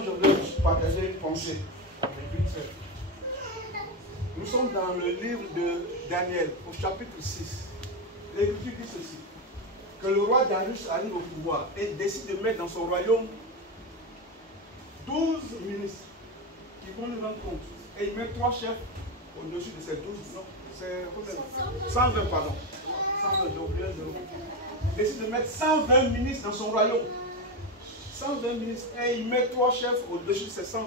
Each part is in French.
Je voudrais partager une pensée avec une seule. Nous sommes dans le livre de Daniel, au chapitre 6. L'Écriture dit ceci, que le roi Darius arrive au pouvoir et décide de mettre dans son royaume 12 ministres qui vont nous rendre compte. Et il met 3 chefs au-dessus de ces 12. Non, c'est 120, pardon. 120, j'ai oublié un zéro. Il décide de mettre 120 ministres dans son royaume. 120 ministres, et il met 3 chefs au-dessus de ces 120.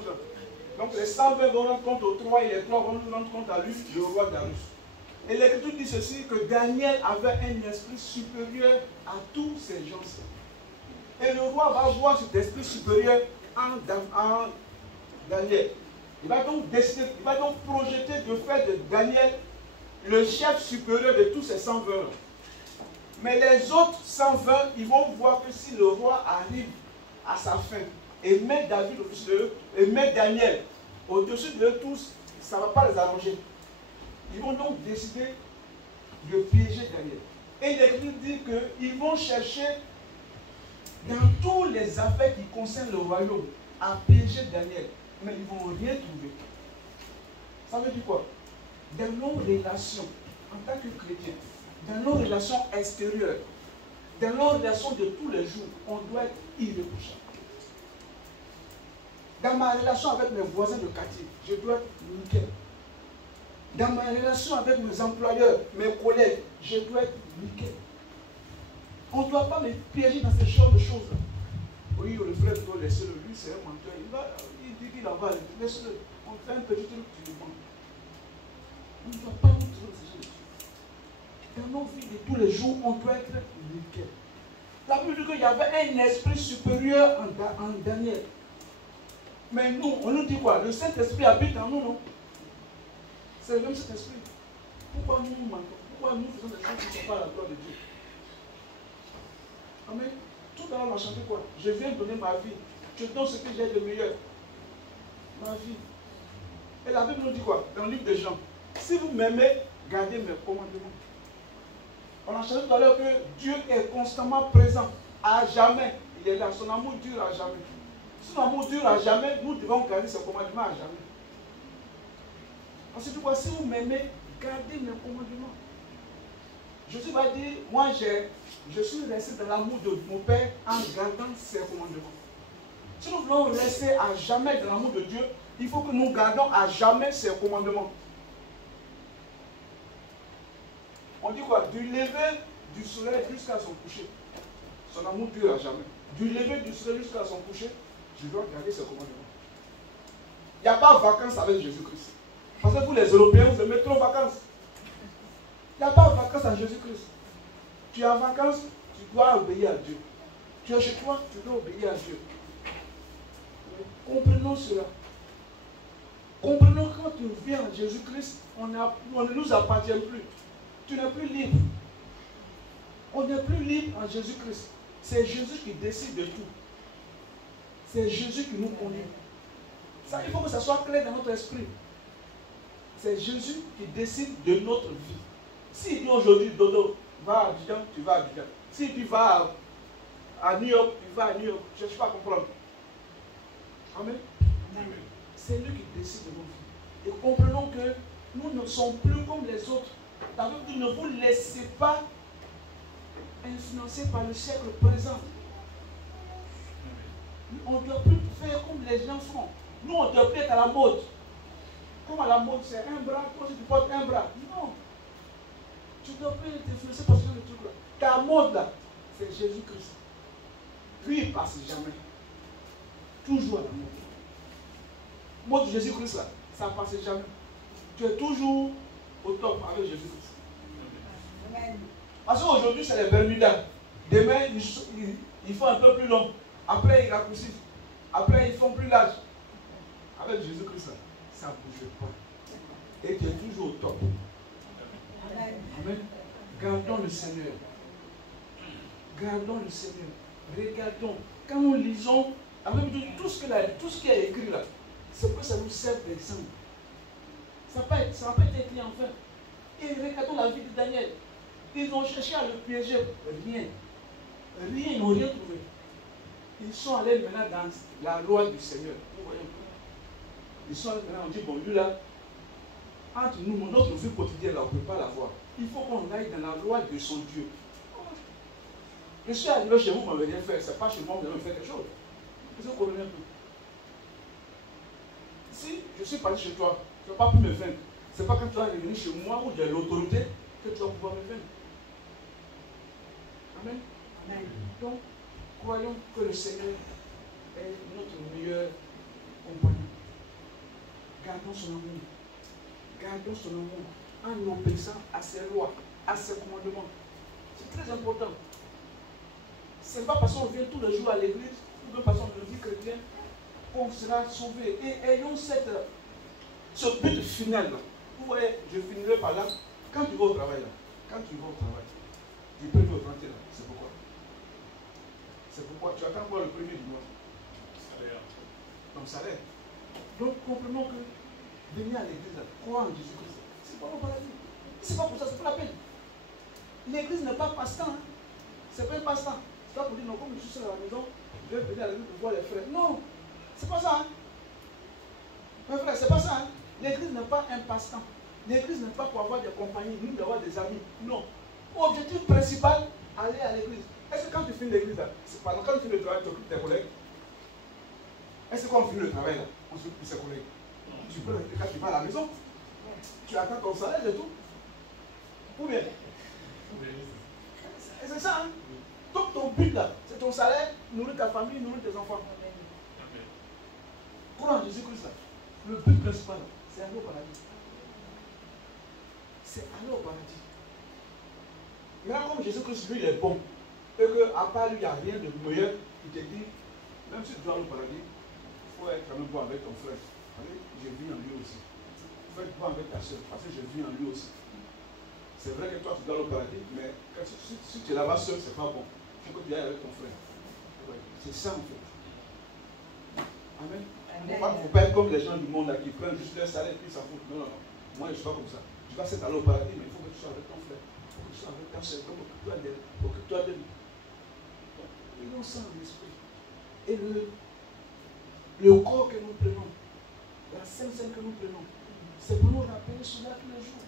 Donc les 120 vont rendre compte aux 3 et les 3 vont rendre compte à lui, le roi Darius. Et l'Écriture dit ceci, que Daniel avait un esprit supérieur à tous ces gens-là. Et le roi va voir cet esprit supérieur en Daniel. Il va donc décider, il va donc projeter de faire de Daniel le chef supérieur de tous ces 120. Mais les autres 120, ils vont voir que si le roi arrive à sa fin et met David au-dessus d'eux, et met Daniel au-dessus d'eux tous, ça ne va pas les arranger. Ils vont donc décider de piéger Daniel. Et l'Écriture dit qu'ils vont chercher dans tous les affaires qui concernent le royaume à piéger Daniel. Mais ils ne vont rien trouver. Ça veut dire quoi? Dans nos relations, en tant que chrétiens, dans nos relations extérieures, dans nos relations de tous les jours, on doit être irréprochable. Dans ma relation avec mes voisins de quartier, je dois être nickel. Dans ma relation avec mes employeurs, mes collègues, je dois être nickel. On ne doit pas me piéger dans ce genre de choses. Oui, le frère doit laisser le lui, c'est un menteur. Il dit qu'il en va, laisse-le. On fait un petit truc, tu le prends. On ne doit pas nous trouver ce genre de choses. Dans nos vies de tous les jours, on doit être nickel. La Bible dit qu'il y avait un esprit supérieur en Daniel. Mais nous, on nous dit quoi? Le Saint-Esprit habite en nous, non? C'est le même Saint-Esprit. Pourquoi nous mentons? Pourquoi nous faisons des choses qui ne sont pas à la gloire de Dieu? Amen. Tout à l'heure, on a chanté quoi? Je viens donner ma vie. Je donne ce que j'ai de meilleur. Ma vie. Et la Bible nous dit quoi? Dans le livre de Jean. Si vous m'aimez, gardez mes commandements. On a chanté tout à l'heure que Dieu est constamment présent. À jamais. Il est là. Son amour dure à jamais. Si son amour dure à jamais, nous devons garder ses commandements à jamais. Ensuite, si vous m'aimez, gardez mes commandements. Jésus va dire, moi je suis resté dans l'amour de mon Père en gardant ses commandements. Si nous voulons rester à jamais dans l'amour de Dieu, il faut que nous gardons à jamais ses commandements. On dit quoi? Du lever du soleil jusqu'à son coucher. Son amour dure à jamais. Du lever du soleil jusqu'à son coucher, je dois garder ses commandements. Il n'y a pas de vacances avec Jésus-Christ. Parce que vous les Européens, vous aimez trop vacances. Il n'y a pas de vacances à Jésus-Christ. Tu es en vacances, tu dois obéir à Dieu. Tu es chez toi, tu dois obéir à Dieu. Comprenons cela. Comprenons que quand tu viens à Jésus-Christ, on ne nous appartient plus. Tu n'es plus libre. On n'est plus libre en Jésus-Christ. C'est Jésus qui décide de tout. C'est Jésus qui nous conduit. Ça, il faut que ça soit clair dans notre esprit. C'est Jésus qui décide de notre vie. S'il dit aujourd'hui, Dodo, va à Abidjan, tu vas à Abidjan. S'il dit va à New York, tu vas à New York. Je ne cherche pas à comprendre. Amen. Amen. C'est lui qui décide de nos vies. Et comprenons que nous ne sommes plus comme les autres. La Bible dit, ne vous laissez pas influencer par le siècle présent. On ne doit plus faire comme les gens font. Nous, on doit plus être à la mode. Comme à la mode, c'est un bras, toi tu portes un bras. Non. Tu ne dois plus être influencé par ce genre de truc-là. Ta mode là, c'est Jésus-Christ. Lui, il ne passe jamais. Toujours à la mode. Mode de Jésus-Christ là, ça ne passe jamais. Tu es toujours au top avec Jésus-Christ. Parce qu'aujourd'hui, c'est les Bermudas. Demain, ils font un peu plus long. Après, ils raccourcissent. Après, ils font plus large. Avec Jésus-Christ, ça ne bouge pas. Et tu es toujours au top. Amen. Gardons le Seigneur. Gardons le Seigneur. Regardons. Quand nous lisons, avec tout ce qui est écrit là, c'est que ça nous sert d'exemple. Ça n'a pas été écrit en vain. Et regardons la vie de Daniel. Ils ont cherché à le piéger. Rien. Rien, ils n'ont rien trouvé. Ils sont allés maintenant dans la loi du Seigneur. Vous voyez un peu. Ils sont allés maintenant, on dit, bon, lui là, entre nous, notre vie quotidienne, là, on ne peut pas la voir. Il faut qu'on aille dans la loi de son Dieu. Je suis arrivé chez vous, vous m'avez rien fait. Ce n'est pas chez moi, vous allez me faire quelque chose. Vous comprenez un peu. Si je suis parti chez toi, tu n'as pas pu me vaincre. Ce n'est pas quand tu vas revenir chez moi où j'ai l'autorité que tu vas pouvoir me vaincre. Amen. Amen. Donc, croyons que le Seigneur est notre meilleur compagnon. Gardons son amour. Gardons son amour en obéissant à ses lois, à ses commandements. C'est très important. Ce n'est pas parce qu'on vient tous les jours à l'église, ou même parce qu'on est vie chrétienne, qu'on sera sauvé. Et ayons ce but final. Vous voyez, je finirai par là. Quand tu vas au travail, du 1er au 31, c'est pourquoi? C'est pourquoi tu attends pour le premier du mois. Salaire. Donc salaire. Donc comprenons que venir à l'église, croire en Jésus-Christ, c'est pas pour la vie. C'est pas pour ça, c'est pas la peine. L'église n'est pas passe-temps. Hein. C'est pas un passe-temps. C'est pas pour dire non, comme je suis seul à la maison, je vais venir à l'église pour voir les frères. Non, c'est pas ça. Hein. Mes frères, c'est pas ça. Hein. L'église n'est pas un passe-temps. L'église n'est pas pour avoir des compagnies, ni d'avoir des amis. Non. Objectif principal, aller à l'église. Est-ce que quand tu finis l'église, pardon, quand tu finis le travail, tu occupes tes collègues? Est-ce que quand on finit le travail, là, on s'occupe de ses collègues? Tu peux rester quand tu vas à la maison. Tu attends ton salaire et tout. Ou bien? C'est ça, hein? Donc ton but là, c'est ton salaire, nourrir ta famille, nourrir tes enfants. Crois en Jésus-Christ là. Le but principal, c'est aller au paradis. C'est aller au paradis. Maintenant, comme Jésus-Christ, lui, il est bon, et qu'à part lui, il n'y a rien de meilleur, il te dit, même si tu dois aller au paradis, il faut être quand même bon avec ton frère. Allez, je vis en lui aussi. Il faut être bon avec ta soeur, parce que je vis en lui aussi. C'est vrai que toi, tu dois aller au paradis, mais si tu es là-bas seul, c'est pas bon. Il faut que tu ailles avec ton frère. Ouais. C'est ça, en fait. Amen. Il ne faut pas être comme les gens du monde là, qui prennent juste leur salaire et puis s'en foutent. Non, non, non. Moi, je ne suis pas comme ça. Tu vas aller au paradis, mais il faut que tu sois avec ton frère. Il faut que tu sois avec ta soeur. Occupe-toi d'elle. Ils ont ça en esprit. Et le corps que nous prenons, la Sainte Seine que nous prenons, c'est pour nous rappeler cela tous les jours.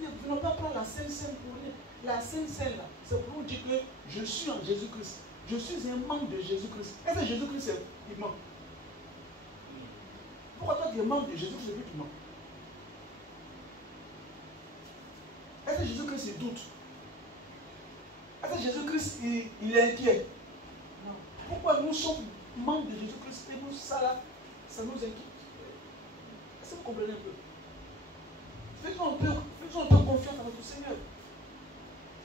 Ne venons pas prendre la Sainte Seine pour rien. La Sainte Seine, là, c'est pour nous dire que je suis en Jésus-Christ. Je suis un membre de Jésus-Christ. Est-ce que Jésus-Christ, il ment? Pourquoi toi tu es membre de Jésus-Christ et puis tu mens? Est-ce que Jésus-Christ il doute? Est-ce que Jésus-Christ il est inquiet? Non. Pourquoi nous sommes membres de Jésus-Christ et nous, ça là, ça nous inquiète? Est-ce que vous comprenez un peu? Faisons un peu confiance à notre Seigneur.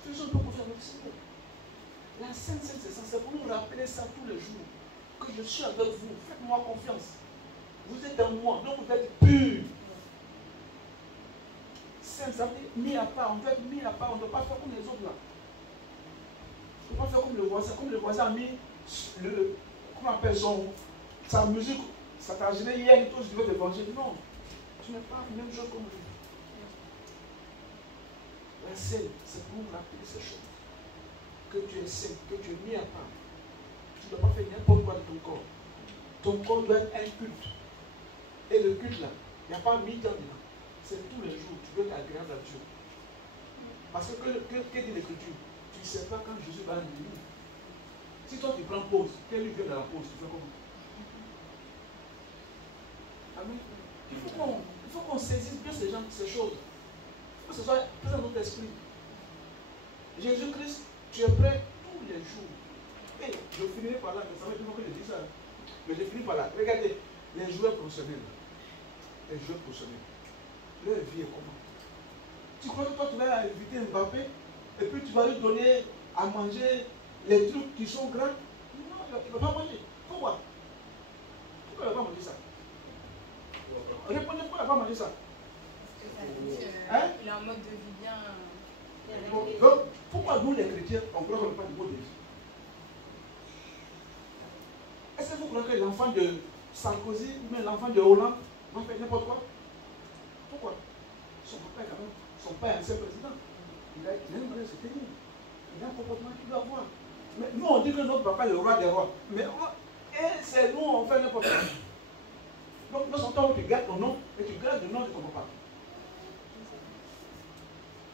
Faisons un peu confiance à notre Seigneur. La Sainte Seine, c'est pour nous rappeler ça tous les jours. Que je suis avec vous. Faites-moi confiance. Vous êtes en moi, donc vous êtes pur. Saint, ça veut dire mis à part. On doit être mis à part. On ne doit pas faire comme les autres là. On ne doit pas faire comme le voisin. Comme le voisin a mis comment on appelle sa musique, ça t'a gêné hier et tout, je devais te venger. Non, tu n'es pas la même chose comme lui. La scène, c'est pour nous rappeler ces choses. Que tu es saint, que tu es mis à part. Tu ne dois pas faire n'importe quoi de ton corps. Ton corps doit être un culte. Et le culte là, il n'y a pas mi-temps dedans. C'est tous les jours. Tu dois être agréable à Dieu. Parce que que dit l'Écriture? Tu ne sais pas quand Jésus va venir. Si toi tu prends pause, quel vient dans la pause, tu fais comment? Amen. Il faut qu'on saisisse bien ces choses. Il faut que ce soit présent dans notre esprit. Jésus-Christ, tu es prêt tous les jours. Et je finirai par là, mais ça va être que je dis ça. Mais je finis par là. Regardez, les joueurs professionnels. Les joueurs professionnels. Leur vie est comment? Tu crois que toi tu vas inviter Mbappé et puis tu vas lui donner à manger les trucs qui sont grands? Non, il ne va pas manger. Pourquoi? Pourquoi il ne va pas manger ça? Répondez, pourquoi il ne va pas manger ça? Hein? Il est en mode de vie bien. Donc, pourquoi nous les chrétiens, on croit qu'on n'a pas de mode de vie? Est-ce que vous croyez que l'enfant de Sarkozy ou même l'enfant de Hollande va faire n'importe quoi? Pourquoi? Son papa est quand même, son père est ancien président. Il a une manière de se tenir. Il a un comportement qu'il doit avoir. Mais nous, on dit que notre papa est le roi des rois. Mais c'est nous, on fait n'importe quoi. Donc, dans son temps, tu gardes ton nom et tu gardes le nom de ton papa.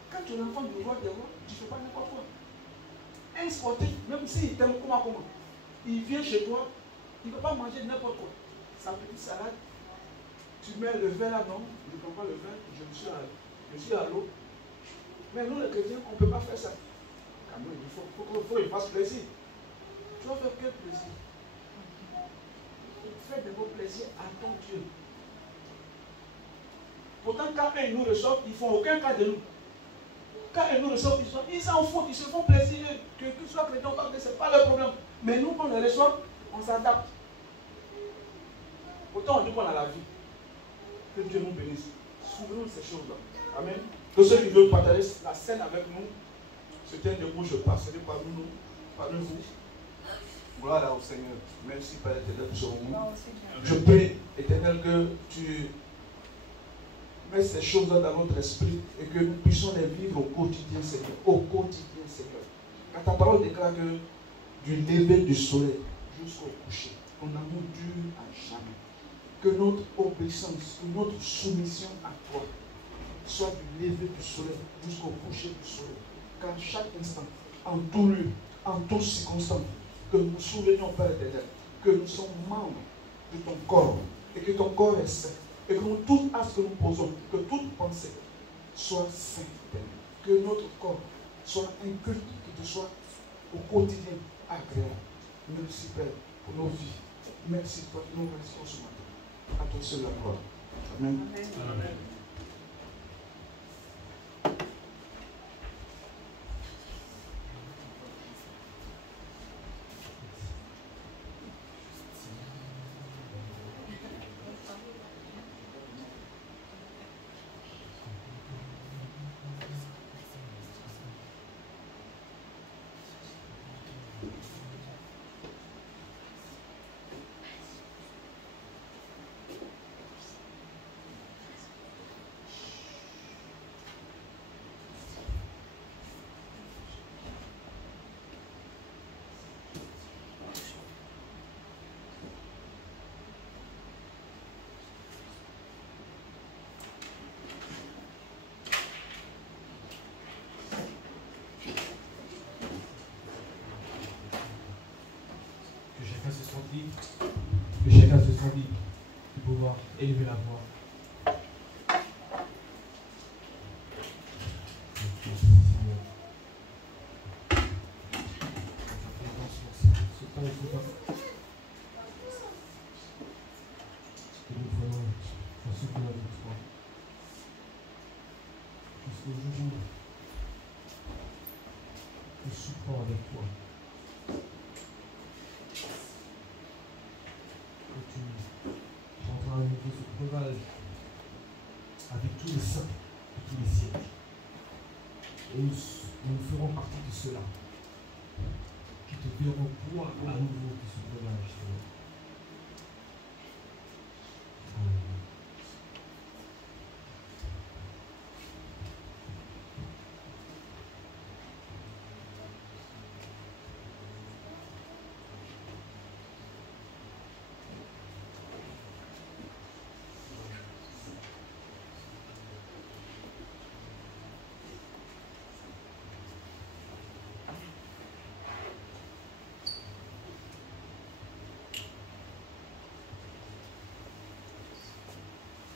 Quand tu es l'enfant du roi des rois, tu ne fais pas n'importe quoi. Un sportif, même s'il t'aime comment, il vient chez toi, il ne peut pas manger n'importe quoi. Sa petite salade, tu mets le vin là, non, je ne prends pas le vin, je suis à l'eau. Mais nous, les chrétiens, on ne peut pas faire ça. Quand même, il faut qu'il fasse plaisir. Tu vas faire quel plaisir? Fais de vos plaisirs à ton Dieu. Pourtant, quand ils nous reçoivent, ils ne font aucun cas de nous. Quand ils nous reçoivent, ils s'en foutent, ils se font plaisir. Que tu sois chrétien ou pas, ce n'est pas leur problème. Mais nous, quand on les reçoit, on s'adapte. Pourtant, on dit qu'on a la vie. Que Dieu nous bénisse. Souvenons de ces choses-là. Amen. Que ceux qui veulent partager la scène avec nous, se tiennent debout, je passerai parmi vous. Gloire au Seigneur. Merci Père éternel pour ce moment. Je prie, Éternel, que tu mets ces choses-là dans notre esprit et que nous puissions les vivre au quotidien, Seigneur. Au quotidien, Seigneur. Car ta parole déclare que du lever du soleil jusqu'au coucher, ton amour dure à jamais. Que notre obéissance, que notre soumission à toi soit du lever du soleil jusqu'au coucher du soleil. Qu'à chaque instant, en tout lieu, en toutes circonstances, que nous nous souvenions, Père éternel, que nous sommes membres de ton corps et que ton corps est saint. Et que tout acte que nous posons, que toute pensée soit sainte. Que notre corps soit un culte qui te soit au quotidien agréable. Merci Père pour nos vies. Merci pour nous restons ce matin. À toi seul la gloire. Amen. Amen. Que chacun se sente libre de pouvoir élever la voix. Jusqu'au jour où je supporte avec toi. Tu prendras à nouveau ce breuvage avec tous les saints de tous les siècles. Et nous ferons partie de ceux-là qui te verront boire à nouveau de ce breuvage, Seigneur.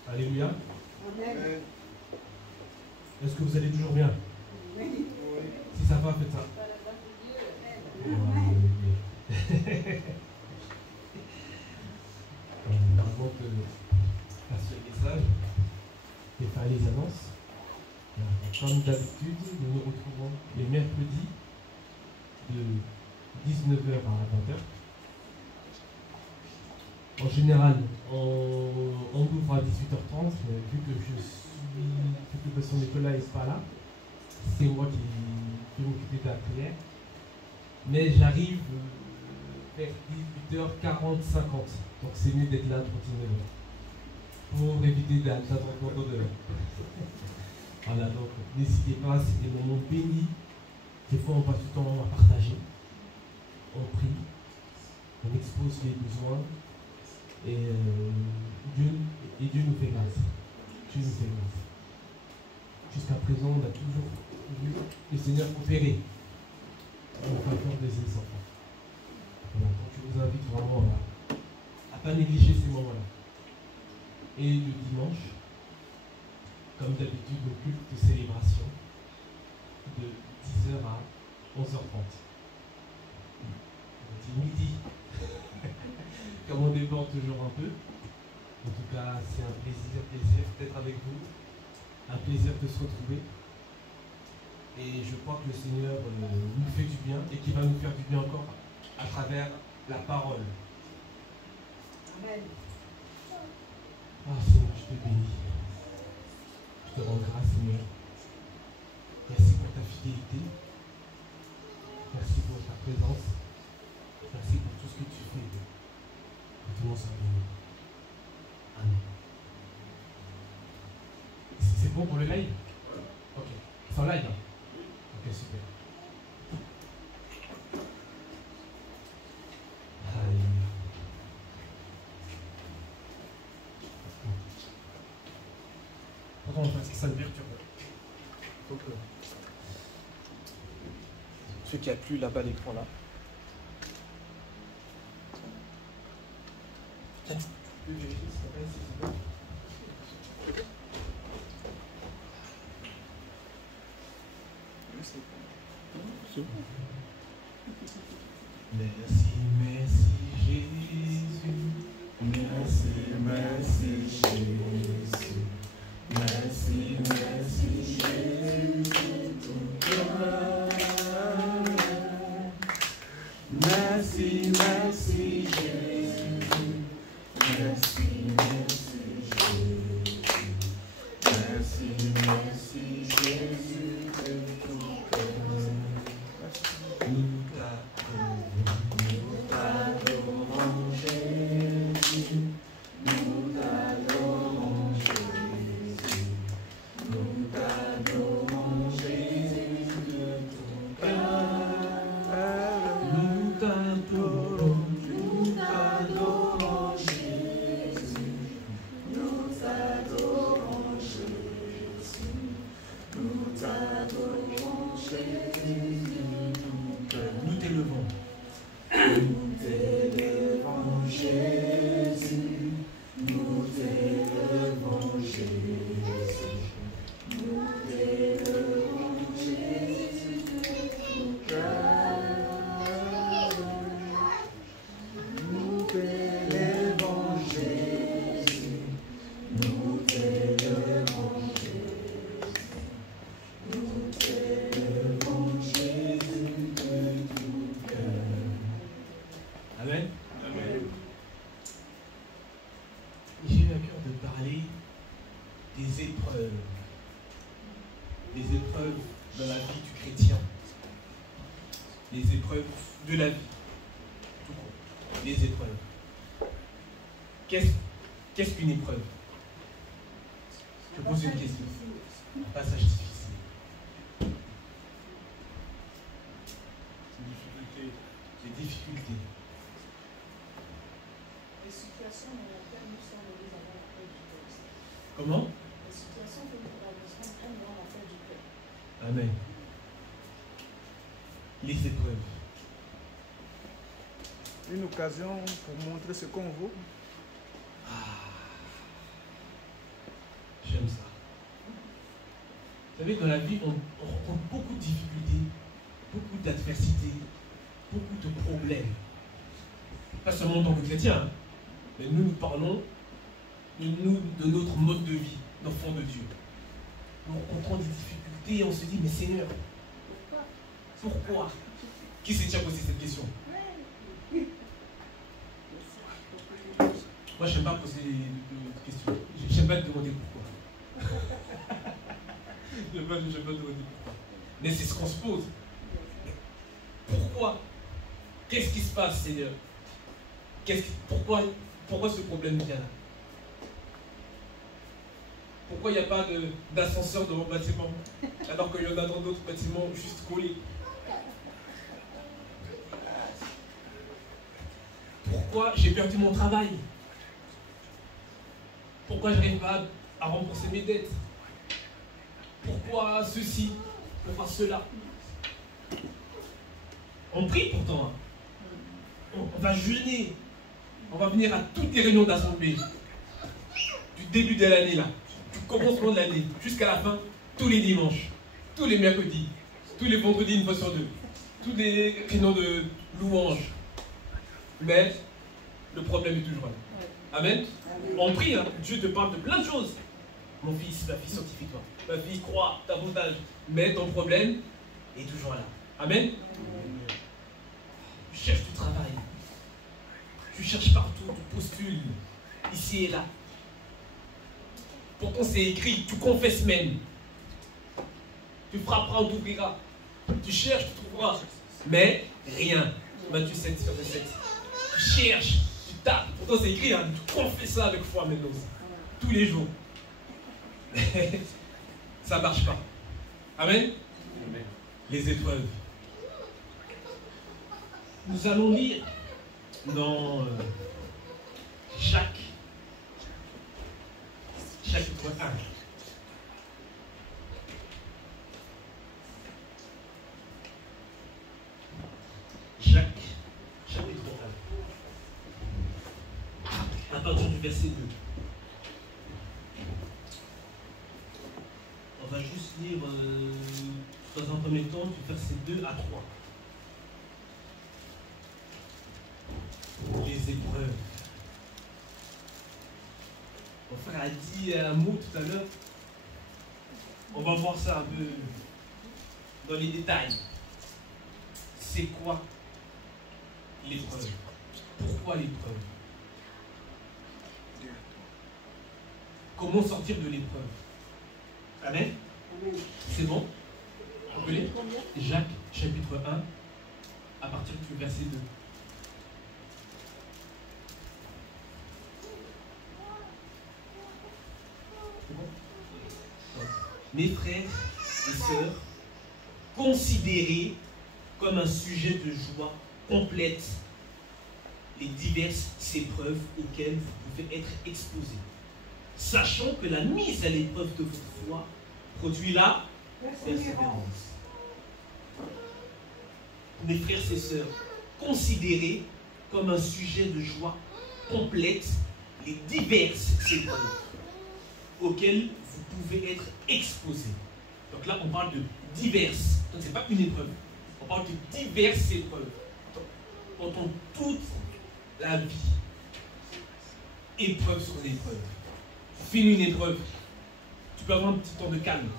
Alléluia. Amen. Est-ce que vous allez toujours bien? Oui. Si ça va, faites ça. Avant que fasse le message et faire les annonces, comme d'habitude, nous nous retrouvons les mercredis de 19h à 20h. En général, on ouvre à 18h30, mais vu que toute personne Nicolas n'est pas là, c'est moi qui vais m'occuper de la prière. Mais j'arrive vers 18h40-50, donc c'est mieux d'être là tranquillement pour éviter d'attendre encore de l'heure. Voilà, donc n'hésitez pas, c'est des moments bénis. Des fois, on passe du temps à partager. on prie, on expose les besoins et Dieu nous fait grâce. Dieu nous fait grâce. Jusqu'à présent, on a toujours vu le Seigneur opérer en faveur de ses enfants. Voilà, donc je vous invite vraiment à ne pas négliger ces moments-là. Et le dimanche, comme d'habitude, nos cultes de célébration de 10h à 11h30. On dit midi. Comme on déborde toujours un peu. En tout cas, c'est un plaisir d'être avec vous. Un plaisir de se retrouver. Et je crois que le Seigneur nous fait du bien et qu'il va nous faire du bien encore à travers la parole. Amen. Ah Seigneur, je te bénis. Je te rends grâce, Seigneur. Merci pour ta fidélité. Merci pour ta présence. Merci pour tout ce que tu fais. Que tout le monde soit béni. Amen. C'est bon pour le live? Ok. C'est en live, hein? Ok, super. Alléluia. Pourtant, parce que ça me perturbe. Faut que... Ceux qui appuient là-bas l'écran là. Tiens, tu peux vérifier si ça va, si c'est bon. Merci, merci Jésus. Merci, merci Jésus. Merci, merci Jésus. Merci, merci Jésus. Merci, merci Jésus. Merci, merci Jésus de tout cœur. Nous t'adorons Jésus. Nous t'adorons Jésus. Nous t'adorons Jésus de tout cœur. Nous t'adorons Jésus. Nous t'adorons Jésus. Nous t'adorons Jésus de tout cœur. Nous t'élevons. Nous t'élevons Jésus. Nous t'élevons Jésus. Nous t'élevons Jésus de tout cœur. Nous t'élevons Jésus. Nous t'élevons Jésus. Nous t'élevons Jésus de tout cœur. Amen. Amen. J'ai eu à cœur de parler des épreuves. Les épreuves dans la vie du chrétien. Les épreuves de la vie. Tout court. Les épreuves. Qu'est-ce qu'une épreuve? Je pose une question. Un passage difficile. Des difficultés. Les situations dans lesquelles nous sommes venus avant la paix du cœur. Comment? Les situations que nous traversons prennent dans la paix du cœur. Amen. Les épreuves. Une occasion pour montrer ce qu'on vaut. J'aime ça. Vous savez, dans la vie, on rencontre beaucoup de difficultés, beaucoup d'adversités, beaucoup de problèmes. Pas seulement en tant que chrétien, hein, mais nous parlons de notre mode de vie, d'enfants de Dieu. Nous rencontrons des difficultés et on se dit, mais Seigneur, pourquoi? Qui s'est déjà posé cette question? Moi, je n'aime pas poser de questions. Je n'aime pas te demander pourquoi. Je n'aime pas demander pourquoi. Mais c'est ce qu'on se pose. Pourquoi? Qu'est-ce qui se passe, Seigneur? Pourquoi ce problème vient là? Pourquoi il n'y a pas d'ascenseur dans mon bâtiment alors qu'il y en a dans d'autres bâtiments juste collés? Pourquoi j'ai perdu mon travail? Pourquoi je n'arrive pas à rembourser mes dettes? Pourquoi ceci? Pourquoi cela? On prie pourtant. On va jeûner. On va venir à toutes les réunions d'assemblée. Du début de l'année là. Du commencement de l'année jusqu'à la fin. Tous les dimanches. Tous les mercredis. Tous les vendredis une fois sur deux. Tous les réunions de louanges. Mais le problème est toujours là. Amen. On prie, hein. Dieu te parle de plein de choses. Mon fils, ma fille, sanctifie-toi. Ma fille, crois davantage. Mais ton problème est toujours là. Amen. Tu cherches du travail. Tu cherches partout, tu postules. Ici et là. Pourtant c'est écrit, tu confesses même. Tu frapperas, on t'ouvrira. Tu cherches, tu trouveras. Mais rien. Matthieu 7 sur 7. Tu cherches, tu tapes. Pourtant c'est écrit, hein, tu confesses ça avec foi maintenant. Tous les jours. Ça ne marche pas. Amen. Amen. Les épreuves. Nous allons lire dans Jacques chapitre 1. Jacques chapitre 1. À partir du verset 2. On va juste lire dans un premier temps du verset 2 à 3. Les épreuves. Mon frère a dit un mot tout à l'heure. On va voir ça un peu dans les détails. C'est quoi l'épreuve? Pourquoi l'épreuve? Comment sortir de l'épreuve? Amen. C'est bon? Vous voulez? Jacques chapitre 1 à partir du verset 2. Mes frères et sœurs, considérez comme un sujet de joie complète les diverses épreuves auxquelles vous pouvez être exposés, sachant que la mise à l'épreuve de votre foi produit la persévérance. Mes frères et sœurs, considérez comme un sujet de joie complète les diverses épreuves auxquelles vous pouvez être exposés. Donc là, on parle de diverses. Donc ce n'est pas une épreuve. On parle de diverses épreuves. Pendant toute la vie, épreuve sur épreuve. Finis une épreuve. Tu peux avoir un petit temps de calme.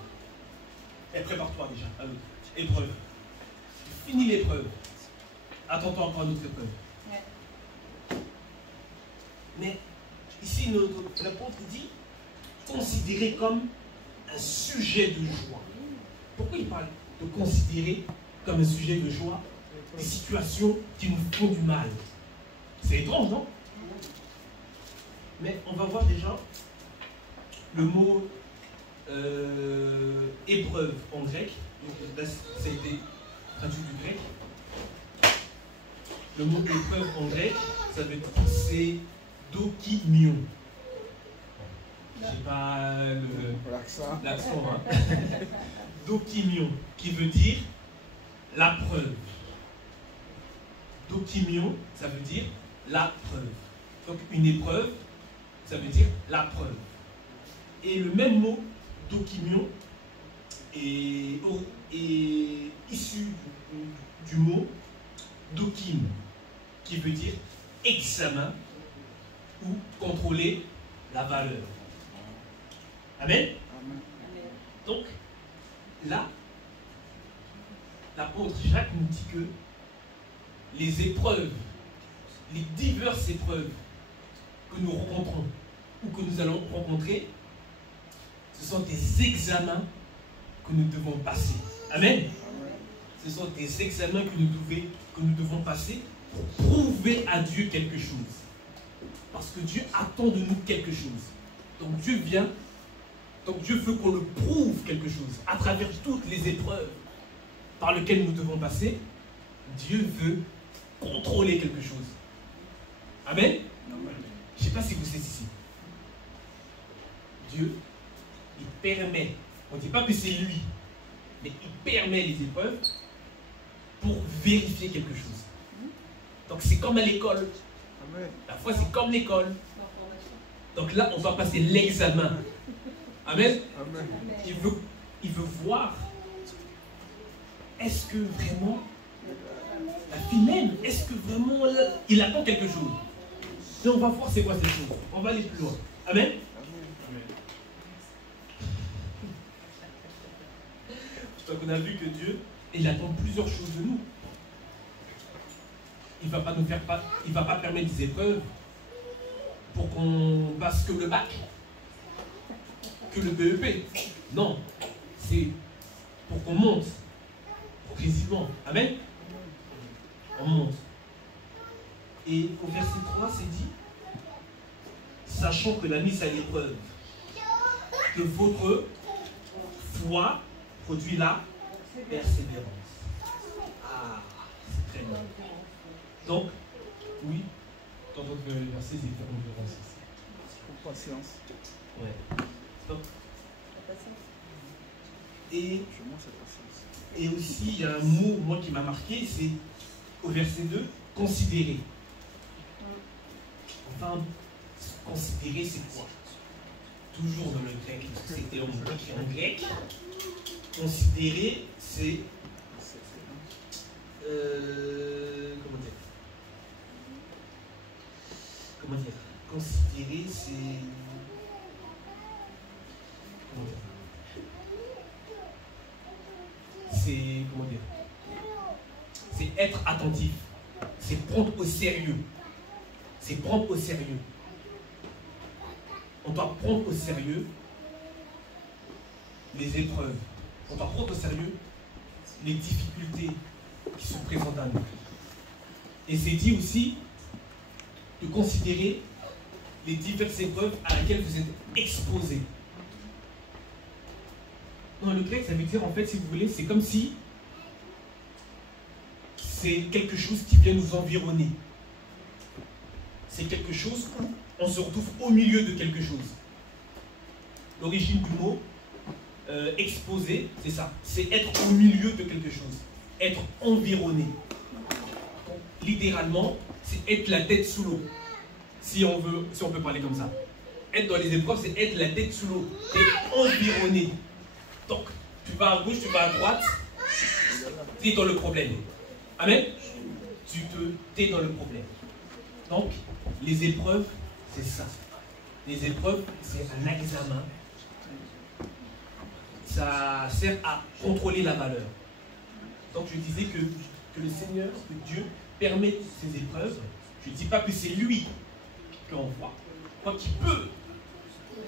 Et prépare-toi déjà à l'autre. Épreuve. Tu finis l'épreuve. Attends-toi encore à une autre épreuve. Ouais. Mais ici, l'apôtre dit considérer comme un sujet de joie. Pourquoi il parle de considérer comme un sujet de joie des situations qui nous font du mal? C'est étrange, non? Mais on va voir déjà le mot épreuve en grec. Donc là, ça a été traduit du grec. Le mot épreuve en grec, ça veut dire c'est dokimion. J'ai pas l'accent, hein. Dokimion, qui veut dire la preuve. Dokimion, ça veut dire la preuve. Donc une épreuve, ça veut dire la preuve. Et le même mot, dokimion, est issu du mot dokim, qui veut dire examen ou contrôler la valeur. Amen. Donc, là, l'apôtre Jacques nous dit que les épreuves, les diverses épreuves que nous rencontrons ou que nous allons rencontrer, ce sont des examens que nous devons passer. Amen. Ce sont des examens que nous devons passer pour prouver à Dieu quelque chose. Parce que Dieu attend de nous quelque chose. Donc Dieu vient. Donc Dieu veut qu'on le prouve quelque chose. À travers toutes les épreuves par lesquelles nous devons passer, Dieu veut contrôler quelque chose. Amen. Je ne sais pas si vous saisissez. Dieu, il permet, on ne dit pas que c'est lui, mais il permet les épreuves pour vérifier quelque chose. Donc c'est comme à l'école. La foi, c'est comme l'école. Donc là, on va passer l'examen. Amen. Il veut voir, est-ce que vraiment la fille même, est-ce que vraiment il attend quelque chose? Et on va voir c'est quoi cette chose. On va aller plus loin. Amen. Donc on a vu que Dieu, il attend plusieurs choses de nous. Il ne va pas nous faire il va pas permettre des épreuves pour qu'on passe que le bac, que le BEP. Non, c'est pour qu'on monte progressivement. Amen. On monte. Et au verset 3, c'est dit, sachant que la mise à l'épreuve de votre foi produit la persévérance. Ah, c'est très bien. Donc, oui, dans votre verset, c'est persévérance ici. Patience. Ouais. Donc, et aussi, il y a un mot, moi, qui m'a marqué, c'est au verset 2, considérer. Enfin, considérer, c'est quoi? Toujours dans le grec, c'était en grec. Considérer, c'est... comment dire? Considérer, c'est... comment dire? C'est... comment dire? C'est être attentif. C'est prendre au sérieux. C'est prendre au sérieux. On doit prendre au sérieux les épreuves. On doit prendre au sérieux les difficultés qui se présentent à nous. Et c'est dit aussi de considérer les diverses épreuves à laquelle vous êtes exposés. Dans le grec, ça veut dire, en fait, si vous voulez, c'est comme si c'est quelque chose qui vient nous environner. C'est quelque chose où on se retrouve au milieu de quelque chose. L'origine du mot exposé, c'est ça. C'est être au milieu de quelque chose. Être environné. Donc, littéralement, c'est être la tête sous l'eau. Si on peut parler comme ça. Être dans les épreuves, c'est être la tête sous l'eau. Être environné. Donc, tu vas à gauche, tu vas à droite, tu es dans le problème. Amen. Tu es dans le problème. Donc, les épreuves, c'est ça. Les épreuves, c'est un examen. Ça sert à contrôler la valeur. Donc, je disais que le Seigneur, que Dieu, permet ces épreuves. Je ne dis pas que c'est lui qu'on voit. Quoi qu'il peut.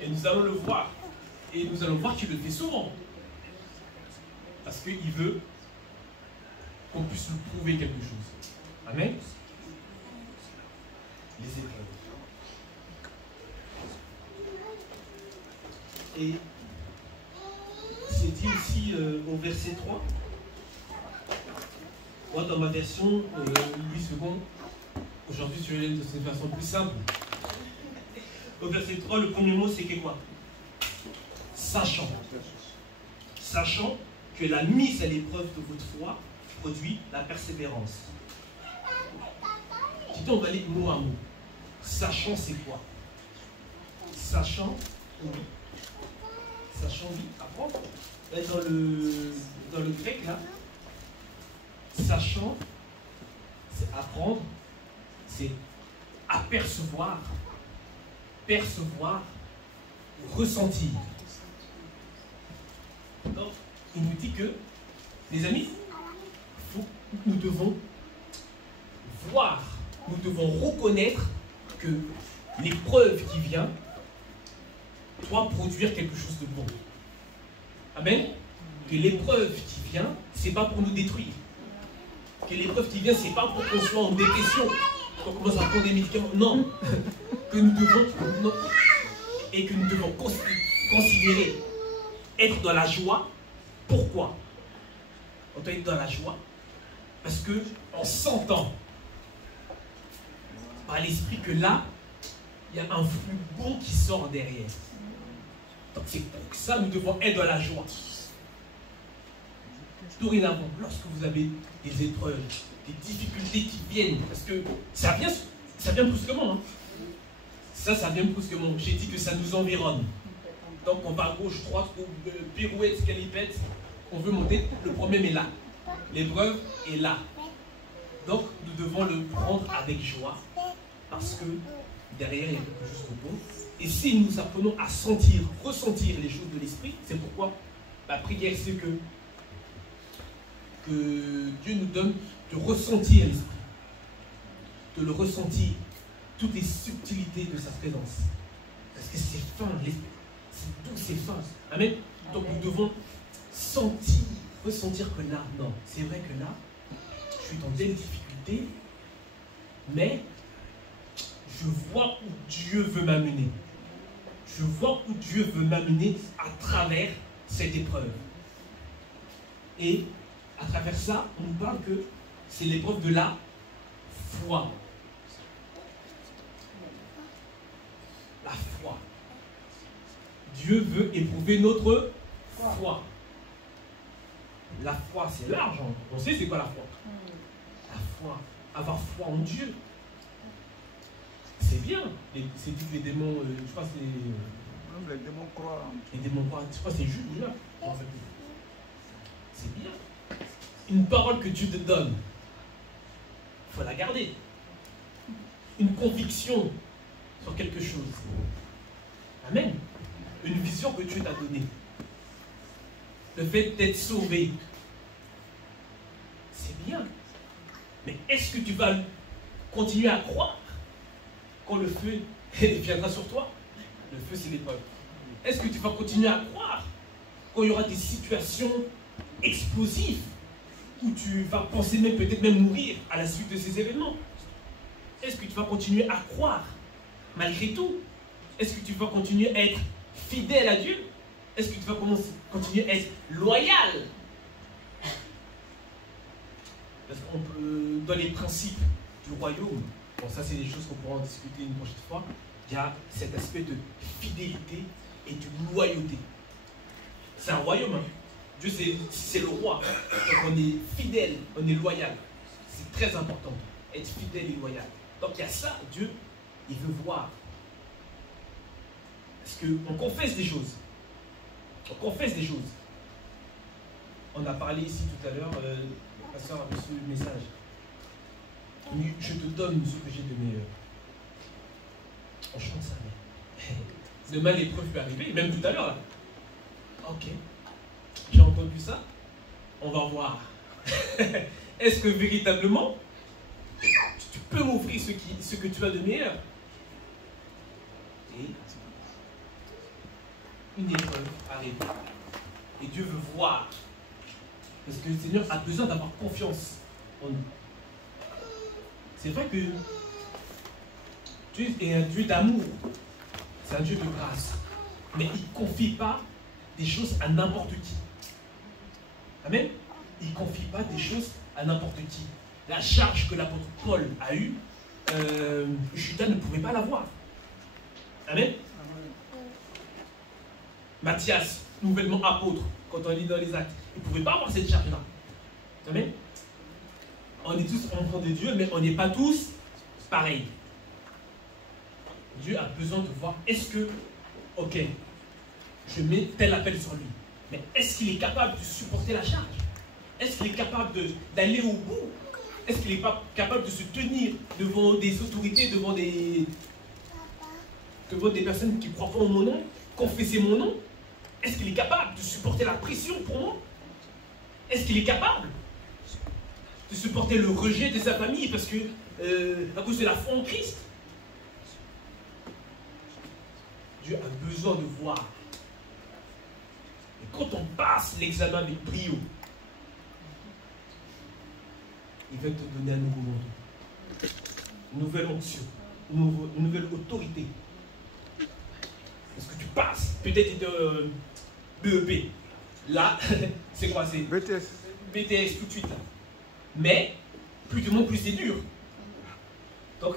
Et nous allons le voir. Et nous allons voir qu'il le fait souvent. Parce qu'il veut qu'on puisse lui prouver quelque chose. Amen. Les épreuves. Et c'est dit aussi au verset 3. Moi, dans ma version, 8 secondes, aujourd'hui, je vais aller de cette façon plus simple. Au verset 3, le premier mot, c'est quoi? Sachant. Sachant que la mise à l'épreuve de votre foi produit la persévérance. Dites, on va aller mot à mot. Sachant, c'est quoi? Sachant, oui. Sachant, oui. Apprendre. Dans le grec, là, sachant, c'est apprendre, c'est apercevoir, percevoir, ressentir. Donc, il nous dit que, les amis, nous devons voir, nous devons reconnaître que l'épreuve qui vient doit produire quelque chose de bon. Amen. Que l'épreuve qui vient, c'est pas pour nous détruire. Que l'épreuve qui vient, c'est pas pour qu'on soit en dépression, qu'on commence à prendre des médicaments. Non. Que nous devons, non. Et que nous devons considérer être dans la joie. Pourquoi? On doit être dans la joie parce qu'on s'entend. par l'esprit que là, il y a un flux bon qui sort derrière. Donc c'est pour ça que nous devons être dans la joie. Dorénavant, lorsque vous avez des épreuves, des difficultés qui viennent, parce que ça vient brusquement. Hein. Ça vient brusquement. J'ai dit que ça nous environne. Donc on va à gauche, droite, pirouette, scalipette. On veut monter, le problème est là. L'épreuve est là. Donc nous devons le prendre avec joie. Parce que derrière, il y a quelque chose de bon. Et si nous apprenons à sentir, ressentir les choses de l'esprit, c'est pourquoi ma prière, c'est que Dieu nous donne de ressentir l'esprit. De le ressentir, toutes les subtilités de sa présence. Parce que c'est fin, l'esprit. C'est tout, c'est fin. Amen. Donc nous devons sentir, ressentir que là, non, c'est vrai que là, je suis dans telle difficulté, mais je vois où Dieu veut m'amener. Je vois où Dieu veut m'amener à travers cette épreuve. Et à travers ça, on nous parle que c'est l'épreuve de la foi. La foi. Dieu veut éprouver notre foi. La foi, c'est large. On sait c'est quoi la foi. La foi. Avoir foi en Dieu. C'est bien. C'est dit les démons, je crois que c'est... Même les démons croient. Les démons croient. Je crois que c'est juste là. En fait. C'est bien. Une parole que Dieu te donne, il faut la garder. Une conviction sur quelque chose. Amen. Une vision que Dieu t'a donnée. Le fait d'être sauvé, c'est bien. Mais est-ce que tu vas continuer à croire quand le feu viendra sur toi? Le feu, c'est l'épreuve. Est-ce que tu vas continuer à croire quand il y aura des situations explosives où tu vas penser même peut-être même mourir à la suite de ces événements? Est-ce que tu vas continuer à croire malgré tout? Est-ce que tu vas continuer à être fidèle à Dieu? Est-ce que tu vas continuer à être loyal? Parce qu'on peut, dans les principes du royaume, bon ça c'est des choses qu'on pourra en discuter une prochaine fois, il y a cet aspect de fidélité et de loyauté. C'est un royaume, hein. Dieu c'est le roi. Donc on est fidèle, on est loyal. C'est très important, être fidèle et loyal. Donc il y a ça, Dieu, il veut voir. Parce qu'on confesse des choses. On confesse des choses. On a parlé ici tout à l'heure, le pasteur a reçu le message. Je te donne ce que j'ai de meilleur. On chante ça, mais demain l'épreuve peut arriver, même tout à l'heure là. Ok, j'ai entendu ça, on va voir. Est-ce que véritablement tu peux m'offrir ce que tu as de meilleur? Et une épreuve arrive. Et Dieu veut voir. Parce que le Seigneur a besoin d'avoir confiance en nous. C'est vrai que Dieu est un Dieu d'amour. C'est un Dieu de grâce. Mais il ne confie pas des choses à n'importe qui. Amen. Il ne confie pas des choses à n'importe qui. La charge que l'apôtre Paul a eue, Judas ne pouvait pas l'avoir. Amen. Matthias, nouvellement apôtre, quand on lit dans les actes, il ne pouvait pas avoir cette charge-là. Amen. On est tous enfants de Dieu, mais on n'est pas tous pareils. Dieu a besoin de voir, est-ce que, ok, je mets tel appel sur lui, mais est-ce qu'il est capable de supporter la charge? Est-ce qu'il est capable d'aller au bout? Est-ce qu'il est pas capable de se tenir devant des autorités, devant des personnes qui croient pas en mon nom, confesser mon nom? Est-ce qu'il est capable de supporter la pression pour moi? Est-ce qu'il est capable de supporter le rejet de sa famille parce que à cause de la foi en Christ? Dieu a besoin de voir. Et quand on passe l'examen avec brio, il va te donner un nouveau monde, une nouvelle onction, une nouvelle autorité. Parce que tu passes, peut-être de BEP. Là, c'est quoi? C'est BTS. BTS tout de suite. Là. Mais, plus tu montes, plus c'est dur. Donc,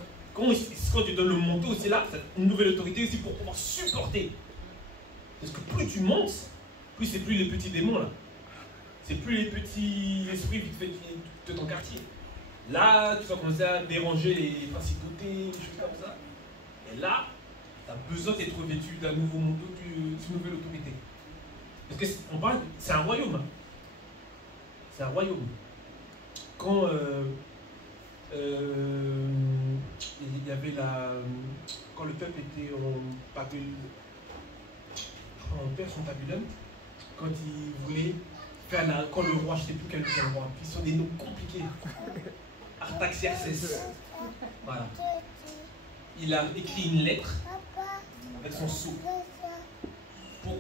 quand tu donnes le manteau aussi là, c'est une nouvelle autorité aussi pour pouvoir supporter. Parce que plus tu montes, plus c'est plus les petits démons là. C'est plus les petits esprits vite fait de ton quartier. Là, tu vas commencer à déranger les principautés, des choses comme ça. Et là, tu as besoin d'être revêtu d'un nouveau manteau, d'une nouvelle autorité. Parce que on parle, c'est un royaume. Hein. C'est un royaume. Quand il y avait quand le peuple était en Perse, en Babylone, quand il voulait faire quand le roi, je ne sais plus quel roi, ils sont des noms compliqués. Artaxerxès. Voilà. Il a écrit une lettre avec son sceau pour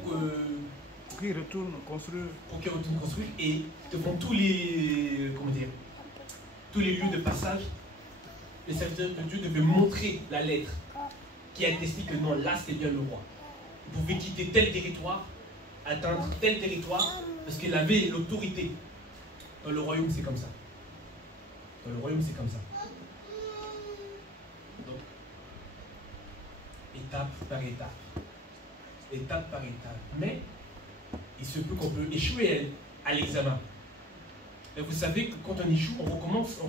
qu'il retourne construire. Pour qu'il retourne construire et devant tous les lieux de passage, les serviteurs de Dieu devaient montrer la lettre qui attestait que non, là c'était bien le roi. Vous pouvez quitter tel territoire, atteindre tel territoire, parce qu'il avait l'autorité. Dans le royaume, c'est comme ça. Dans le royaume, c'est comme ça. Donc, étape par étape. Étape par étape. Mais, il se peut qu'on peut échouer à l'examen. Et vous savez que quand on échoue, on recommence.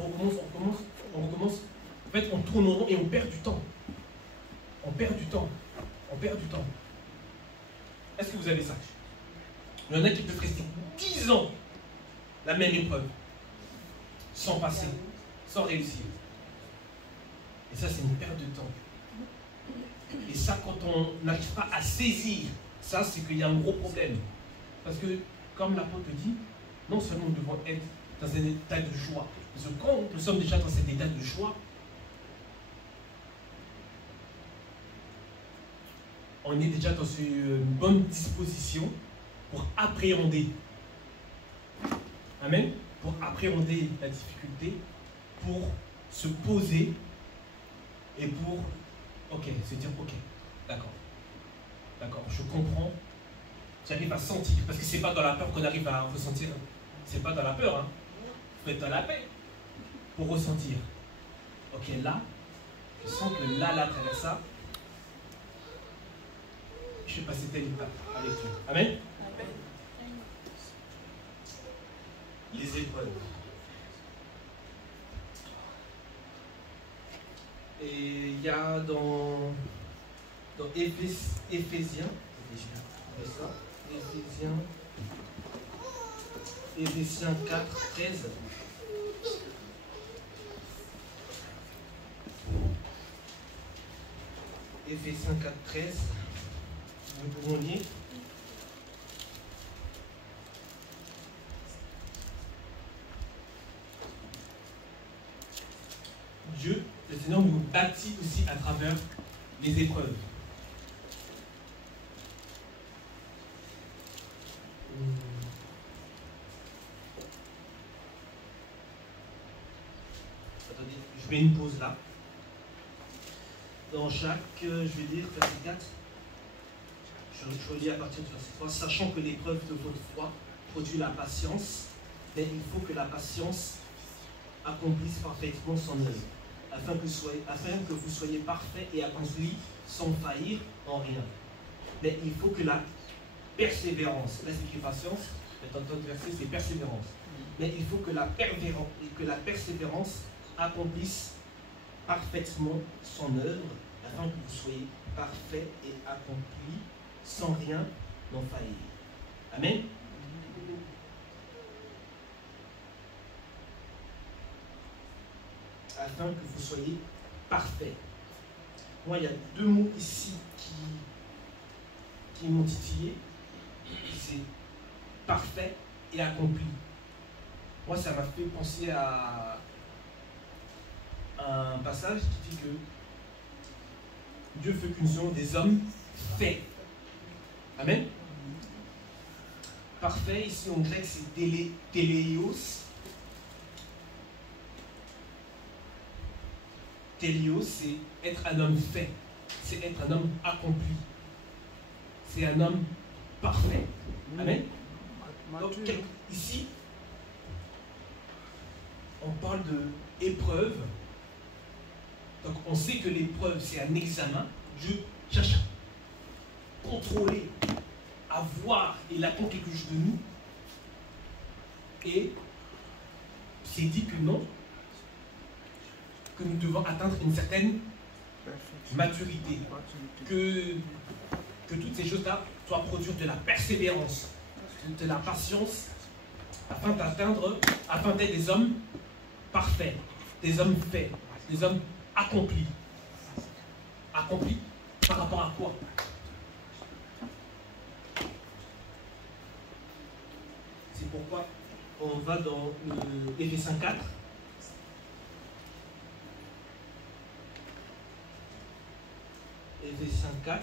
En fait, on tourne en rond et on perd du temps. On perd du temps. Est-ce que vous avez ça? Il y en a qui peuvent rester 10 ans la même épreuve, sans passer, sans réussir. Et ça, c'est une perte de temps. Et ça, quand on n'arrive pas à saisir, ça, c'est qu'il y a un gros problème. Parce que, comme l'apôtre dit, non seulement nous devons être dans un état de joie, parce que quand nous sommes déjà dans cet état de joie, on est déjà dans une bonne disposition pour appréhender. Amen. Pour appréhender la difficulté, pour se poser et pour, se dire, d'accord, je comprends, j'arrive à sentir, parce que c'est pas dans la peur qu'on arrive à ressentir, c'est pas dans la peur, hein. Faut être dans la paix pour ressentir. Ok, là, je sens que là, à travers ça, je vais passer telle étape avec Dieu. Amen. Les épreuves. Et il y a dans Éphésiens 4, 13. Éphésiens 4, 13. Nous pouvons lire. Dieu, le Seigneur, nous bâtit aussi à travers les épreuves. Attendez, je mets une pause là. Dans Jacques, je vais lire verset 4. Je relis à partir du verset 3. Sachant que l'épreuve de votre foi produit la patience, mais il faut que la patience accomplisse parfaitement son œuvre, afin que vous soyez parfaits et accomplis sans faillir en rien. Mais il faut que la persévérance, là c'est écrit patience, mais dans d'autres versets c'est persévérance. Mais il faut que la persévérance accomplisse parfaitement son œuvre, afin que vous soyez parfaits et accomplis sans rien en faillir. Amen. Afin que vous soyez parfaits. Moi, il y a deux mots ici qui m'ont titillé. C'est parfait et accompli. Moi, ça m'a fait penser à un passage qui dit que Dieu veut que nous soyons des hommes faits. Amen. Parfait, ici en grec, c'est téléios. Téléios, c'est être un homme fait. C'est être un homme accompli. C'est un homme parfait. Amen. Donc, ici, on parle de épreuve Donc on sait que l'épreuve, c'est un examen. Dieu cherche à contrôler, à voir, il attend quelque chose de nous. Et c'est dit que non, que nous devons atteindre une certaine maturité. Que toutes ces choses-là doivent produire de la persévérance, de la patience, afin d'être des hommes parfaits, des hommes faits, des hommes accomplis. Accomplis par rapport à quoi? C'est pourquoi on va dans Éphésiens 4. Éphésiens 4,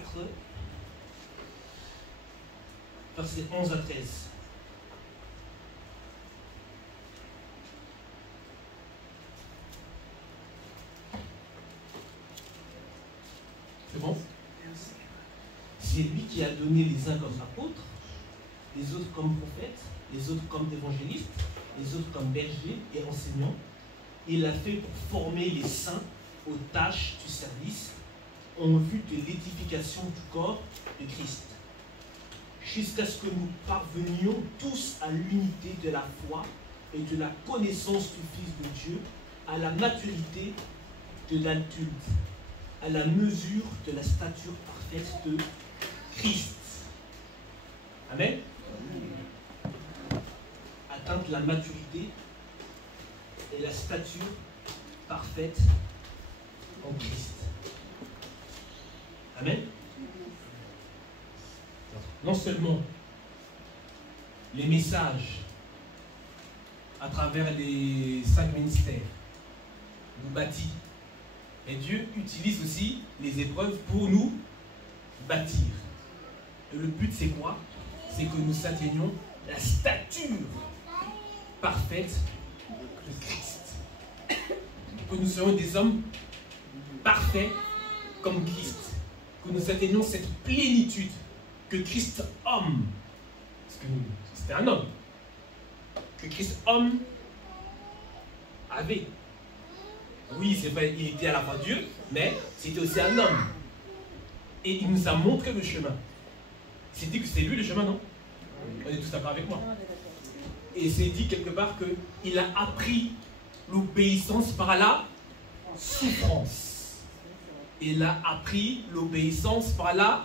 versets 11 à 13. C'est bon? C'est lui qui a donné les uns comme apôtres, les autres comme prophètes, les autres comme évangélistes, les autres comme bergers et enseignants. Il l'a fait pour former les saints aux tâches du service en vue de l'édification du corps de Christ, jusqu'à ce que nous parvenions tous à l'unité de la foi et de la connaissance du Fils de Dieu, à la maturité de l'adulte, à la mesure de la stature parfaite de Christ. Amen. Atteindre la maturité et la stature parfaite en Christ. Amen. Non seulement les messages à travers les 5 ministères nous bâtissent, et Dieu utilise aussi les épreuves pour nous bâtir. Et le but c'est quoi? C'est que nous atteignions la stature parfaite de Christ. Que nous soyons des hommes parfaits comme Christ. Que nous atteignions cette plénitude que Christ homme, parce que c'était un homme, que Christ homme avait. Oui, c'est vrai, il était à la fois Dieu, mais c'était aussi un homme. Et il nous a montré le chemin. C'est dit que c'est lui le chemin, non? On est tous d'accord avec moi. Et c'est dit quelque part qu'il a appris l'obéissance par la souffrance. Il a appris l'obéissance par la...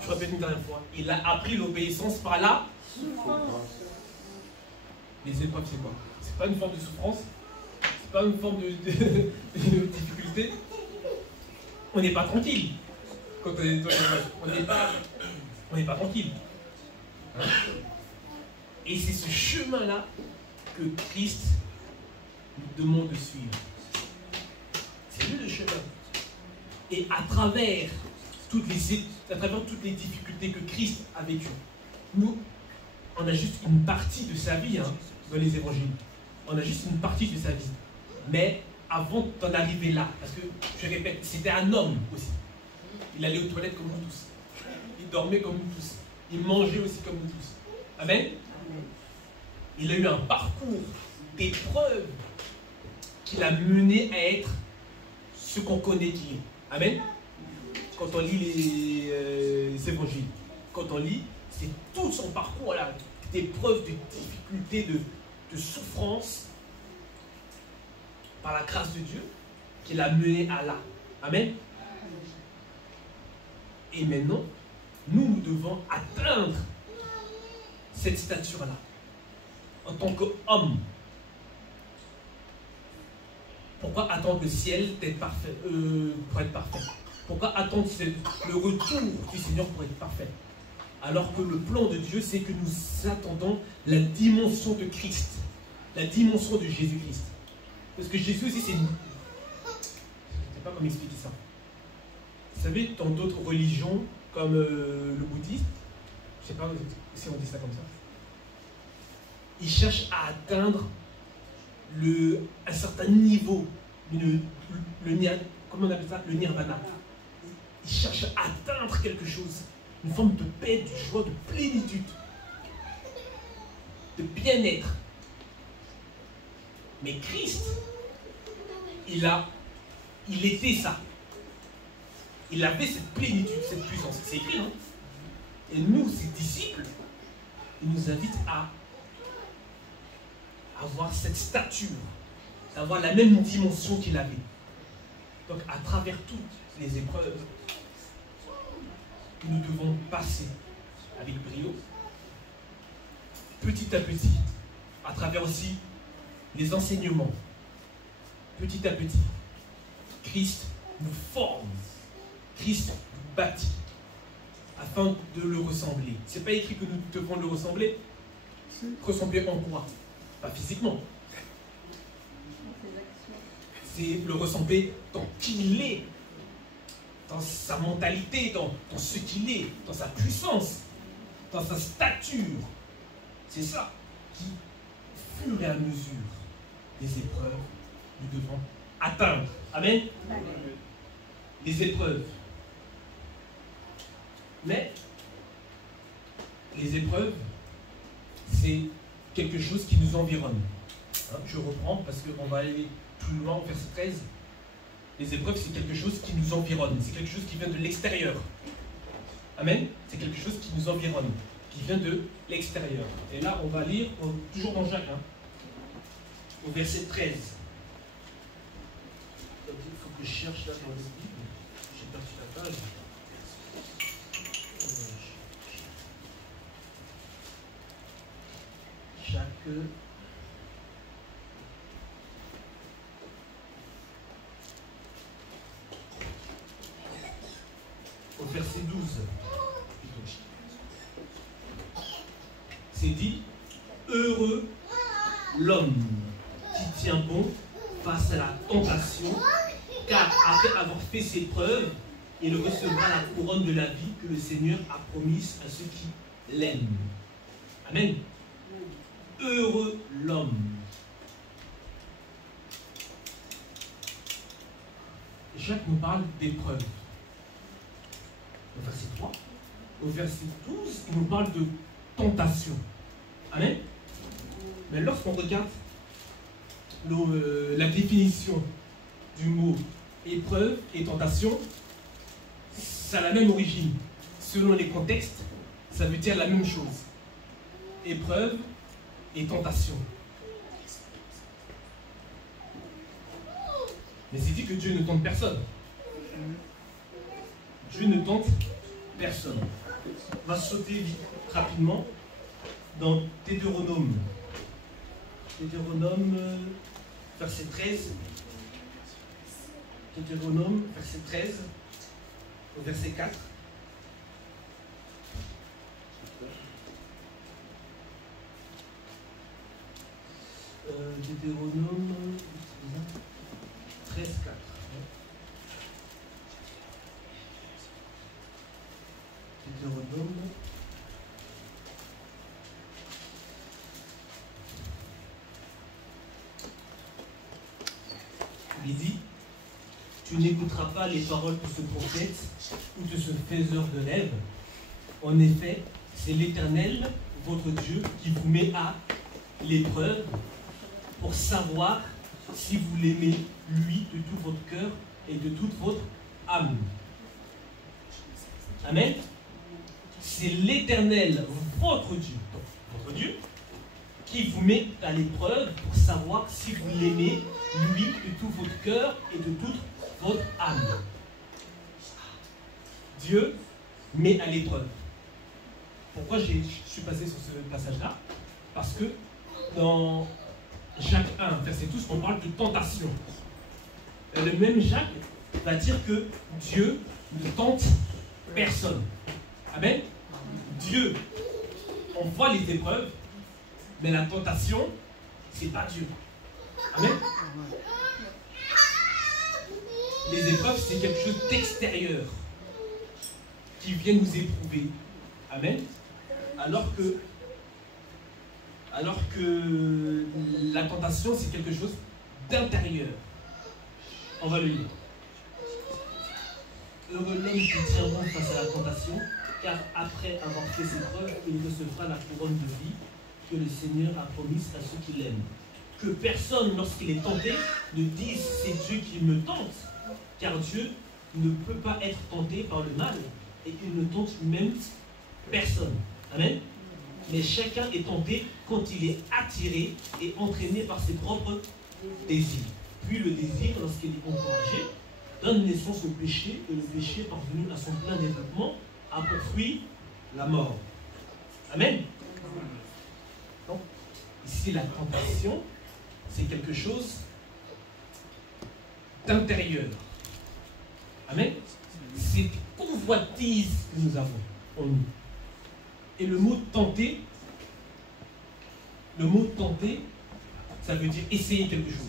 Je répète une dernière fois. Il a appris l'obéissance par la souffrance. Les épreuves, c'est quoi? C'est pas une forme de souffrance. C'est pas une forme de difficulté. On n'est pas tranquille. Quand on est dans l'épreuve. On n'est pas tranquille. Hein? Et c'est ce chemin-là que Christ nous demande de suivre. C'est lui le chemin. Et à travers toutes les difficultés que Christ a vécues, nous, on a juste une partie de sa vie dans les évangiles. On a juste une partie de sa vie. Mais avant d'en arriver là, parce que, je répète, c'était un homme aussi. Il allait aux toilettes comme nous tous. Il dormait comme nous tous. Il mangeait aussi comme nous tous. Amen. Il a eu un parcours d'épreuves qui l'a mené à être ce qu'on connaît qui est. Amen. Quand on lit les évangiles, quand on lit, c'est tout son parcours là, d'épreuves, de difficultés, de souffrances, par la grâce de Dieu, qui l'a mené à là. Amen. Et maintenant, nous devons atteindre cette stature-là. En tant qu'homme. Pourquoi attendre le ciel d'être parfait, pour être parfait? Pourquoi attendre le retour du Seigneur pour être parfait? Alors que le plan de Dieu, c'est que nous attendons la dimension de Christ, la dimension de Jésus-Christ. Parce que Jésus aussi, c'est une... Je ne sais pas comment expliquer ça. Vous savez, dans d'autres religions, comme le bouddhisme, je ne sais pas si on dit ça comme ça, ils cherchent à atteindre un certain niveau, comment on appelle ça? Le nirvana. Ils cherchent à atteindre quelque chose, une forme de paix, de joie, de plénitude, de bien-être. Mais Christ, il a Il était ça. Il avait cette plénitude, cette puissance. C'est écrit, non? Et nous, ses disciples, il nous invite à avoir cette stature, d'avoir la même dimension qu'il avait. Donc, à travers toutes les épreuves, nous devons passer avec brio, petit à petit, à travers aussi les enseignements, petit à petit. Christ nous forme, Christ nous bâtit, afin de le ressembler. Ce n'est pas écrit que nous devons le ressembler. Ressembler en quoi? Pas physiquement. C'est le ressembler dans qui il est, dans sa mentalité, dans ce qu'il est, dans sa puissance, dans sa stature. C'est ça qui, au fur et à mesure des épreuves, nous devons atteindre. Amen. Amen. Les épreuves. Mais les épreuves, c'est quelque chose qui nous environne. Hein, je reprends parce qu'on va aller plus loin au verset 13. Les épreuves, c'est quelque chose qui nous environne. C'est quelque chose qui vient de l'extérieur. Amen. C'est quelque chose qui nous environne, qui vient de l'extérieur. Et là, on va lire, toujours dans Jacques, hein, au verset 13. Il faut que je cherche là dans le Bible. J'ai perdu la page. Jacques. Au verset 12. C'est dit, heureux l'homme qui tient bon face à la tentation, car après avoir fait ses preuves, il recevra la couronne de la vie que le Seigneur a promise à ceux qui l'aiment. Amen. Heureux l'homme. Jacques nous parle d'épreuves. Au verset 3. Au verset 12, il nous parle de tentation. Amen. Mais lorsqu'on regarde la définition du mot épreuve et tentation, ça a la même origine. Selon les contextes, ça veut dire la même chose. Épreuve et tentation. Mais c'est dit que Dieu ne tente personne. Dieu ne tente personne. On va sauter rapidement dans Deutéronome. Deutéronome, verset 13. Deutéronome, verset 13, au verset 4. Deutéronome 13, 4. Deutéronome. Il dit, tu n'écouteras pas les paroles de ce prophète ou de ce faiseur de rêve. En effet, c'est l'Éternel, votre Dieu, qui vous met à l'épreuve pour savoir si vous l'aimez, lui, de tout votre cœur et de toute votre âme. Amen. C'est l'Éternel, votre Dieu, qui vous met à l'épreuve pour savoir si vous l'aimez, lui, de tout votre cœur et de toute votre âme. Dieu met à l'épreuve. Pourquoi je suis passé sur ce passage-là? Parce que dans Jacques 1, verset 12, on parle de tentation. Le même Jacques va dire que Dieu ne tente personne. Amen. Dieu envoie les épreuves, mais la tentation, c'est pas Dieu. Amen. Les épreuves, c'est quelque chose d'extérieur qui vient nous éprouver. Amen. Alors que la tentation, c'est quelque chose d'intérieur. On va le lire. Heureux l'homme qui tient bon face à la tentation, car après avoir fait ses preuves, il recevra la couronne de vie que le Seigneur a promise à ceux qui l'aiment. Que personne, lorsqu'il est tenté, ne dise c'est Dieu qui me tente, car Dieu ne peut pas être tenté par le mal et il ne tente même personne. Amen. Mais chacun est tenté quand il est attiré et entraîné par ses propres désirs. Puis le désir, lorsqu'il est encouragé, donne naissance au péché, et le péché, parvenu à son plein développement, a pour fruit la mort. Amen. Donc, ici, la tentation, c'est quelque chose d'intérieur. Amen. C'est une convoitise que nous avons en nous. Et le mot tenter, ça veut dire essayer quelque chose.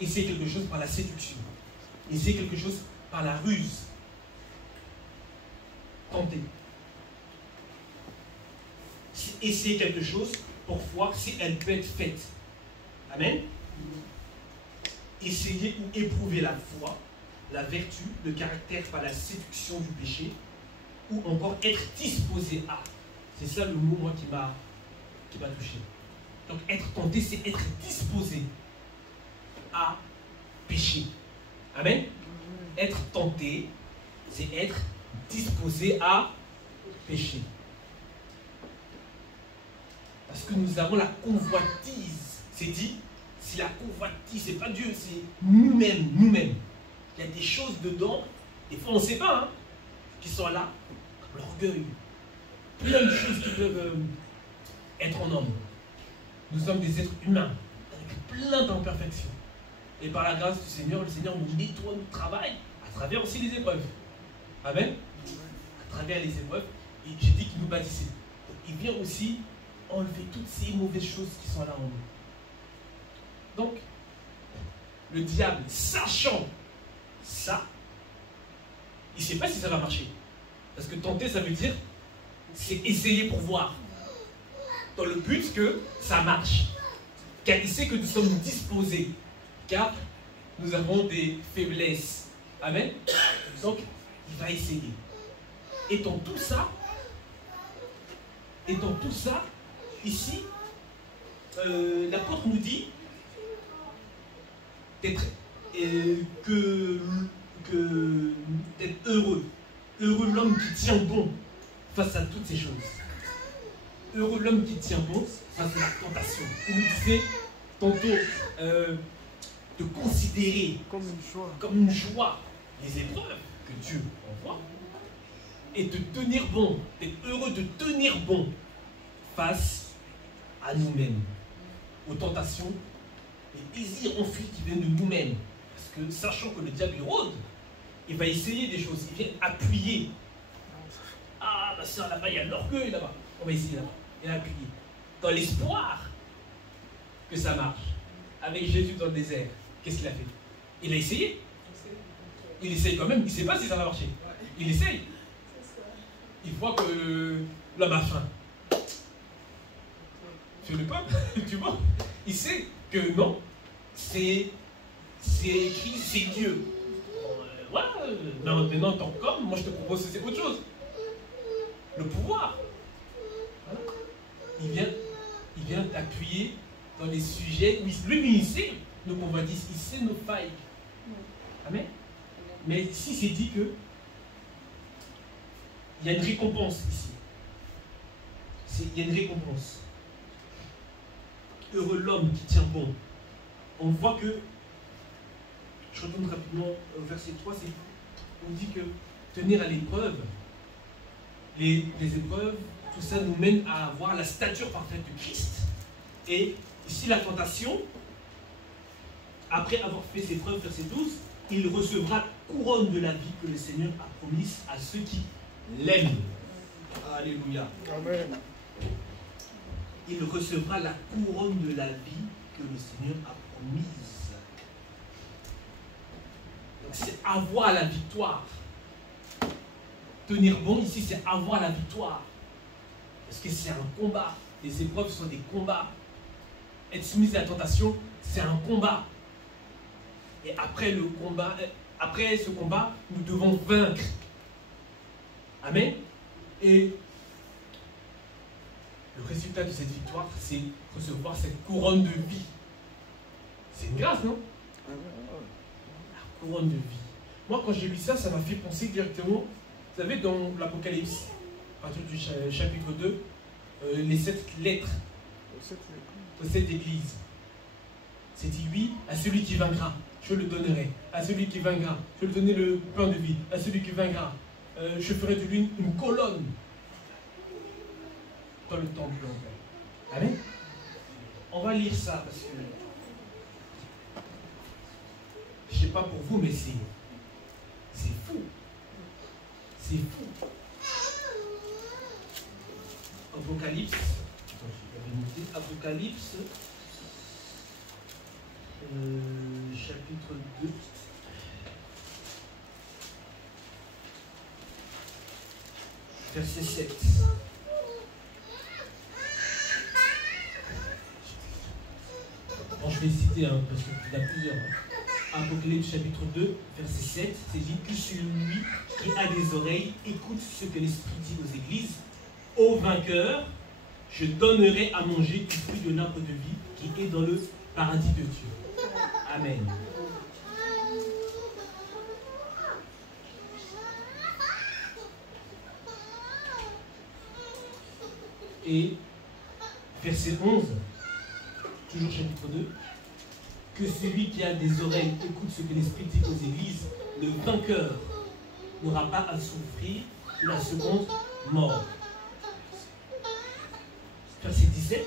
Essayer quelque chose par la séduction. Essayer quelque chose par la ruse. Tenter. Essayer quelque chose pour voir si elle peut être faite. Amen. Essayer ou éprouver la foi, la vertu, le caractère par la séduction du péché, ou encore être disposé à. C'est ça le mot, moi, qui m'a touché. Donc, être tenté, c'est être disposé à pécher. Amen. Être tenté, c'est être disposé à pécher. Parce que nous avons la convoitise. C'est dit, c'est la convoitise, c'est pas Dieu, c'est nous-mêmes, nous-mêmes. Il y a des choses dedans, des fois on ne sait pas, hein, qui sont là, comme l'orgueil. Plein de choses qui peuvent être en homme. Nous sommes des êtres humains, avec plein d'imperfections. Et par la grâce du Seigneur, le Seigneur nous nettoie notre travail, à travers aussi les épreuves. Amen. À travers les épreuves, et j'ai dit qu'il nous bâtissait. Il vient aussi enlever toutes ces mauvaises choses qui sont là en nous. Donc, le diable, sachant ça, il ne sait pas si ça va marcher. Parce que tenter, ça veut dire, c'est essayer pour voir. Dans le but que ça marche. Car il sait que nous sommes disposés. Car nous avons des faiblesses. Amen. Donc, il va essayer. Et dans tout ça, ici, l'apôtre nous dit d'être heureux. Heureux l'homme qui tient bon face à toutes ces choses. Heureux l'homme qui tient bon face à la tentation. Il nous disait tantôt de considérer comme une joie les épreuves que Dieu envoie et de tenir bon, d'être heureux de tenir bon face à nous-mêmes, aux tentations, les désirs enfuis qui viennent de nous-mêmes. Parce que sachant que le diable rôde, il va essayer des choses, il vient appuyer. Ah, ma soeur, là-bas, il y a l'orgueil là-bas. On va essayer là-bas. Il a appuyé. Dans l'espoir que ça marche. Avec Jésus dans le désert, qu'est-ce qu'il a fait? Il a essayé. Il essaye quand même. Il ne sait pas si ça va marcher. Il essaye. Il voit que l'homme a faim. Tu le pas, tu vois? Il sait que non, c'est écrit, c'est Dieu. Voilà, maintenant, tant qu'homme, moi je te propose c'est autre chose. Le pouvoir. Voilà. Il vient t'appuyer dans les sujets où lui, il sait nos convoitises, il sait nos failles. Amen. Mais ici, c'est dit que il y a une récompense ici. Il y a une récompense. Heureux l'homme qui tient bon. On voit que, je retourne rapidement au verset 3, on dit que tenir à l'épreuve, les épreuves, tout ça nous mène à avoir la stature parfaite de Christ. Et ici, la tentation, après avoir fait ses preuves, verset 12, il recevra la couronne de la vie que le Seigneur a promise à ceux qui l'aiment. Alléluia. Amen. Il recevra la couronne de la vie que le Seigneur a promise. Donc c'est avoir la victoire. Tenir bon ici, c'est avoir la victoire. Parce que c'est un combat. Les épreuves sont des combats. Être soumis à la tentation, c'est un combat. Et après le combat, après ce combat, nous devons vaincre. Amen. Et le résultat de cette victoire, c'est recevoir cette couronne de vie. C'est une grâce, non? couronne de vie. Moi, quand j'ai lu ça, ça m'a fait penser directement, vous savez, dans l'Apocalypse, à partir du chapitre 2, les 7 lettres aux 7 églises. C'est dit oui à celui qui vaincra, je le donnerai. À celui qui vaincra, je lui donnerai le pain de vie. À celui qui vaincra, je ferai de lui une colonne dans le temple de mon Père. Amen. On va lire ça parce que je ne sais pas pour vous, mais c'est fou. C'est fou. Apocalypse. Apocalypse. Chapitre 2. Verset 7. Bon, je vais citer parce qu'il y en a plusieurs. Apocalypse chapitre 2, verset 7, c'est dit que celui qui a des oreilles écoute ce que l'Esprit dit aux églises. Au vainqueur, je donnerai à manger du fruit de l'arbre de vie qui est dans le paradis de Dieu. Amen. Et verset 11, toujours chapitre 2, que celui qui a des oreilles écoute ce que l'Esprit dit aux églises, le vainqueur n'aura pas à souffrir la seconde mort. Verset 17,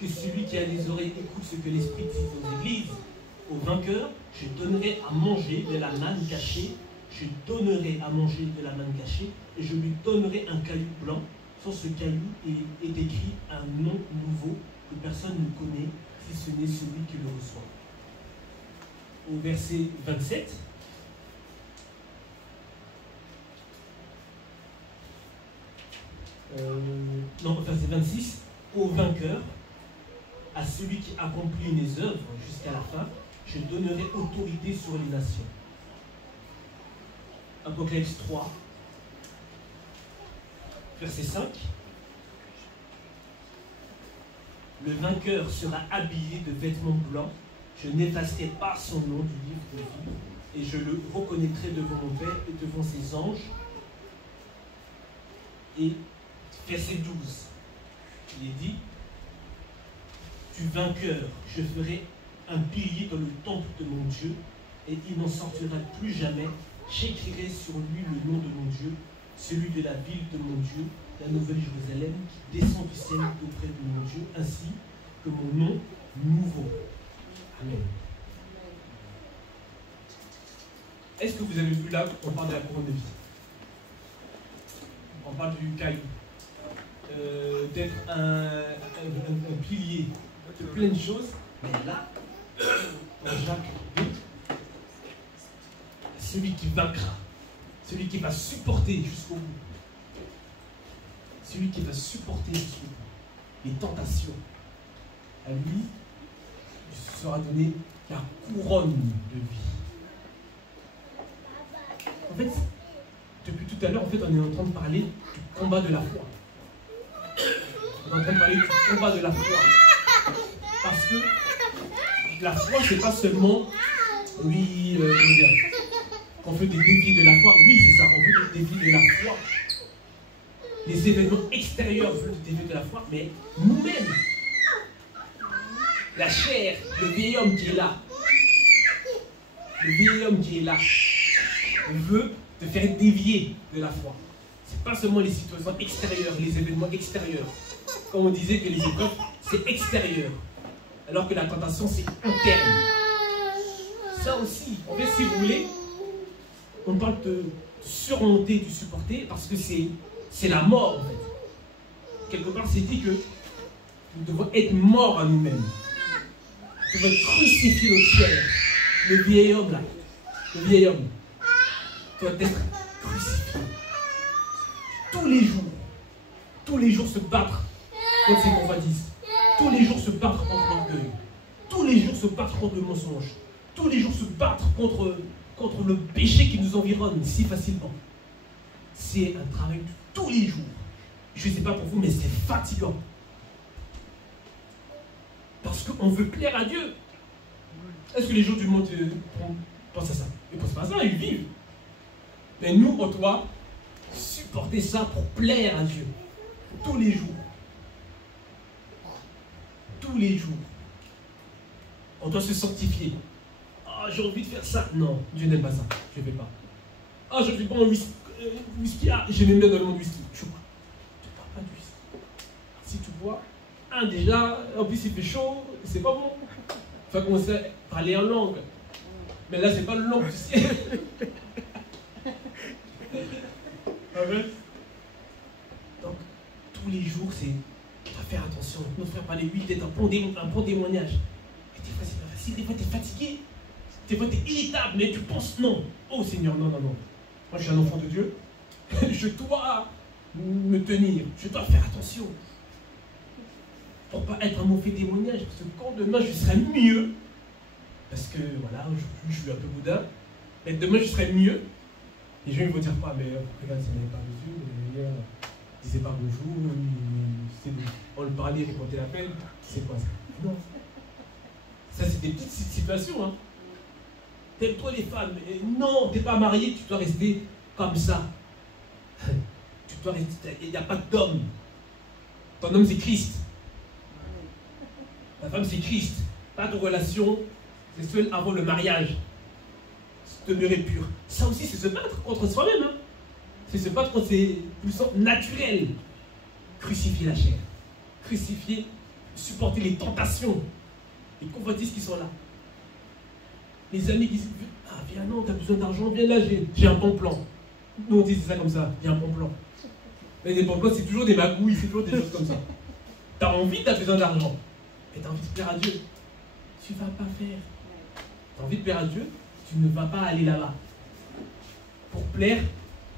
que celui qui a des oreilles écoute ce que l'Esprit dit aux églises, au vainqueur, je donnerai à manger de la manne cachée, je donnerai à manger de la manne cachée, et je lui donnerai un caillou blanc. Sur ce caillou est écrit un nom nouveau que personne ne connaît, si ce n'est celui qui le reçoit. Au verset 27, verset 26, au vainqueur, à celui qui accomplit mes œuvres jusqu'à la fin, je donnerai autorité sur les nations. Apocalypse 3, verset 5. Le vainqueur sera habillé de vêtements blancs. Je n'effacerai pas son nom du livre de vie, et je le reconnaîtrai devant mon Père et devant ses anges. Et verset 12, il est dit, du vainqueur, je ferai un pilier dans le temple de mon Dieu, et il n'en sortira plus jamais. J'écrirai sur lui le nom de mon Dieu, celui de la ville de mon Dieu, la nouvelle Jérusalem, qui descend du ciel auprès de mon Dieu, ainsi que mon nom nouveau. Amen. Est-ce que vous avez vu là, on parle de la couronne de vie, on parle du caillou, d'être un pilier, de plein de choses, mais là, dans Jacques 2, celui qui vaincra, celui qui va supporter jusqu'au bout, celui qui va supporter jusqu'au bout les tentations, à lui sera donné la couronne de vie. En fait, depuis tout à l'heure, on est en train de parler du combat de la foi. On est en train de parler du combat de la foi. Parce que la foi, c'est pas seulement, oui, on fait des défis de la foi. Oui, c'est ça, on fait des défis de la foi. Les événements extérieurs veulent des défis de la foi, mais nous-mêmes, la chair, le vieil homme qui est là, veut te faire dévier de la foi. Ce n'est pas seulement les situations extérieures, les événements extérieurs. Comme on disait que les épreuves, c'est extérieur. Alors que la tentation, c'est interne. Ça aussi, en fait, si vous voulez, on parle de surmonter, de supporter, parce que c'est la mort, en fait. Quelque part, c'est dit que nous devons être morts à nous-mêmes. Nous devons crucifier notre chair. Le vieil homme, là, le vieil homme, doit être crucifié. Tous les jours se battre contre ses convoitises. Tous les jours se battre contre l'orgueil. Tous les jours se battre contre le mensonge. Tous les jours se battre contre le péché qui nous environne si facilement. C'est un travail de tous les jours. Je ne sais pas pour vous, mais c'est fatigant. Parce qu'on veut plaire à Dieu. Est-ce que les gens du monde pensent à ça? Ils ne pensent pas à ça, ils vivent. Mais nous, on doit supporter ça pour plaire à Dieu. Tous les jours. Tous les jours. On doit se sanctifier. Ah, j'ai envie de faire ça. Non, Dieu n'aime pas ça. Je ne fais pas. Ah, je vais prendre un whisky. Ah, j'aime bien dans le monde whisky. Tu ne parles pas de whisky. Si tu bois, déjà, en plus il fait chaud, c'est pas bon. Il faut commencer à parler en langue. Mais là, c'est pas le langue du ciel. Amen. Donc, tous les jours, c'est. Tu dois faire attention. Nos frères parlaient, lui, d'être un bon témoignage. Et des fois, c'est pas facile. Des fois, tu es fatigué. Des fois, tu es irritable. Mais tu penses non. Oh Seigneur, non, non, non. Moi, je suis un enfant de Dieu. Je dois me tenir. Je dois faire attention. Pour ne pas être un mauvais témoignage. Parce que quand demain, je serai mieux. Parce que, voilà, aujourd'hui, je suis un peu boudin. Mais demain, je serai mieux. Les gens, ils vont dire pas, mais regarde, ça n'est pas Dieu. Il disait pas bonjour. On le parlait, il répondait l'appel. C'est quoi ça? Non. Ça, c'est des petites situations. Hein. T'aimes-toi les femmes? Et non, t'es pas marié, tu dois rester comme ça. Tu dois rester. Il n'y a pas d'homme. Ton homme, c'est Christ. La femme, c'est Christ. Pas de relation sexuelle avant le mariage. Demeurer pur. Ça aussi, c'est se battre contre soi-même. Hein. C'est se battre contre ses pulsions naturelles. Crucifier la chair. Crucifier, supporter les tentations. Les convoitises qui sont là. Les amis qui disent, ah viens non, t'as besoin d'argent, viens là, j'ai un bon plan. Nous on dit ça comme ça, j'ai un bon plan. Mais les bons plans, c'est toujours des magouilles, c'est toujours des choses comme ça. T'as envie, t'as besoin d'argent. Mais t'as envie de plaire à Dieu. Tu vas pas faire. T'as envie de plaire à Dieu, tu ne vas pas aller là-bas. Pour plaire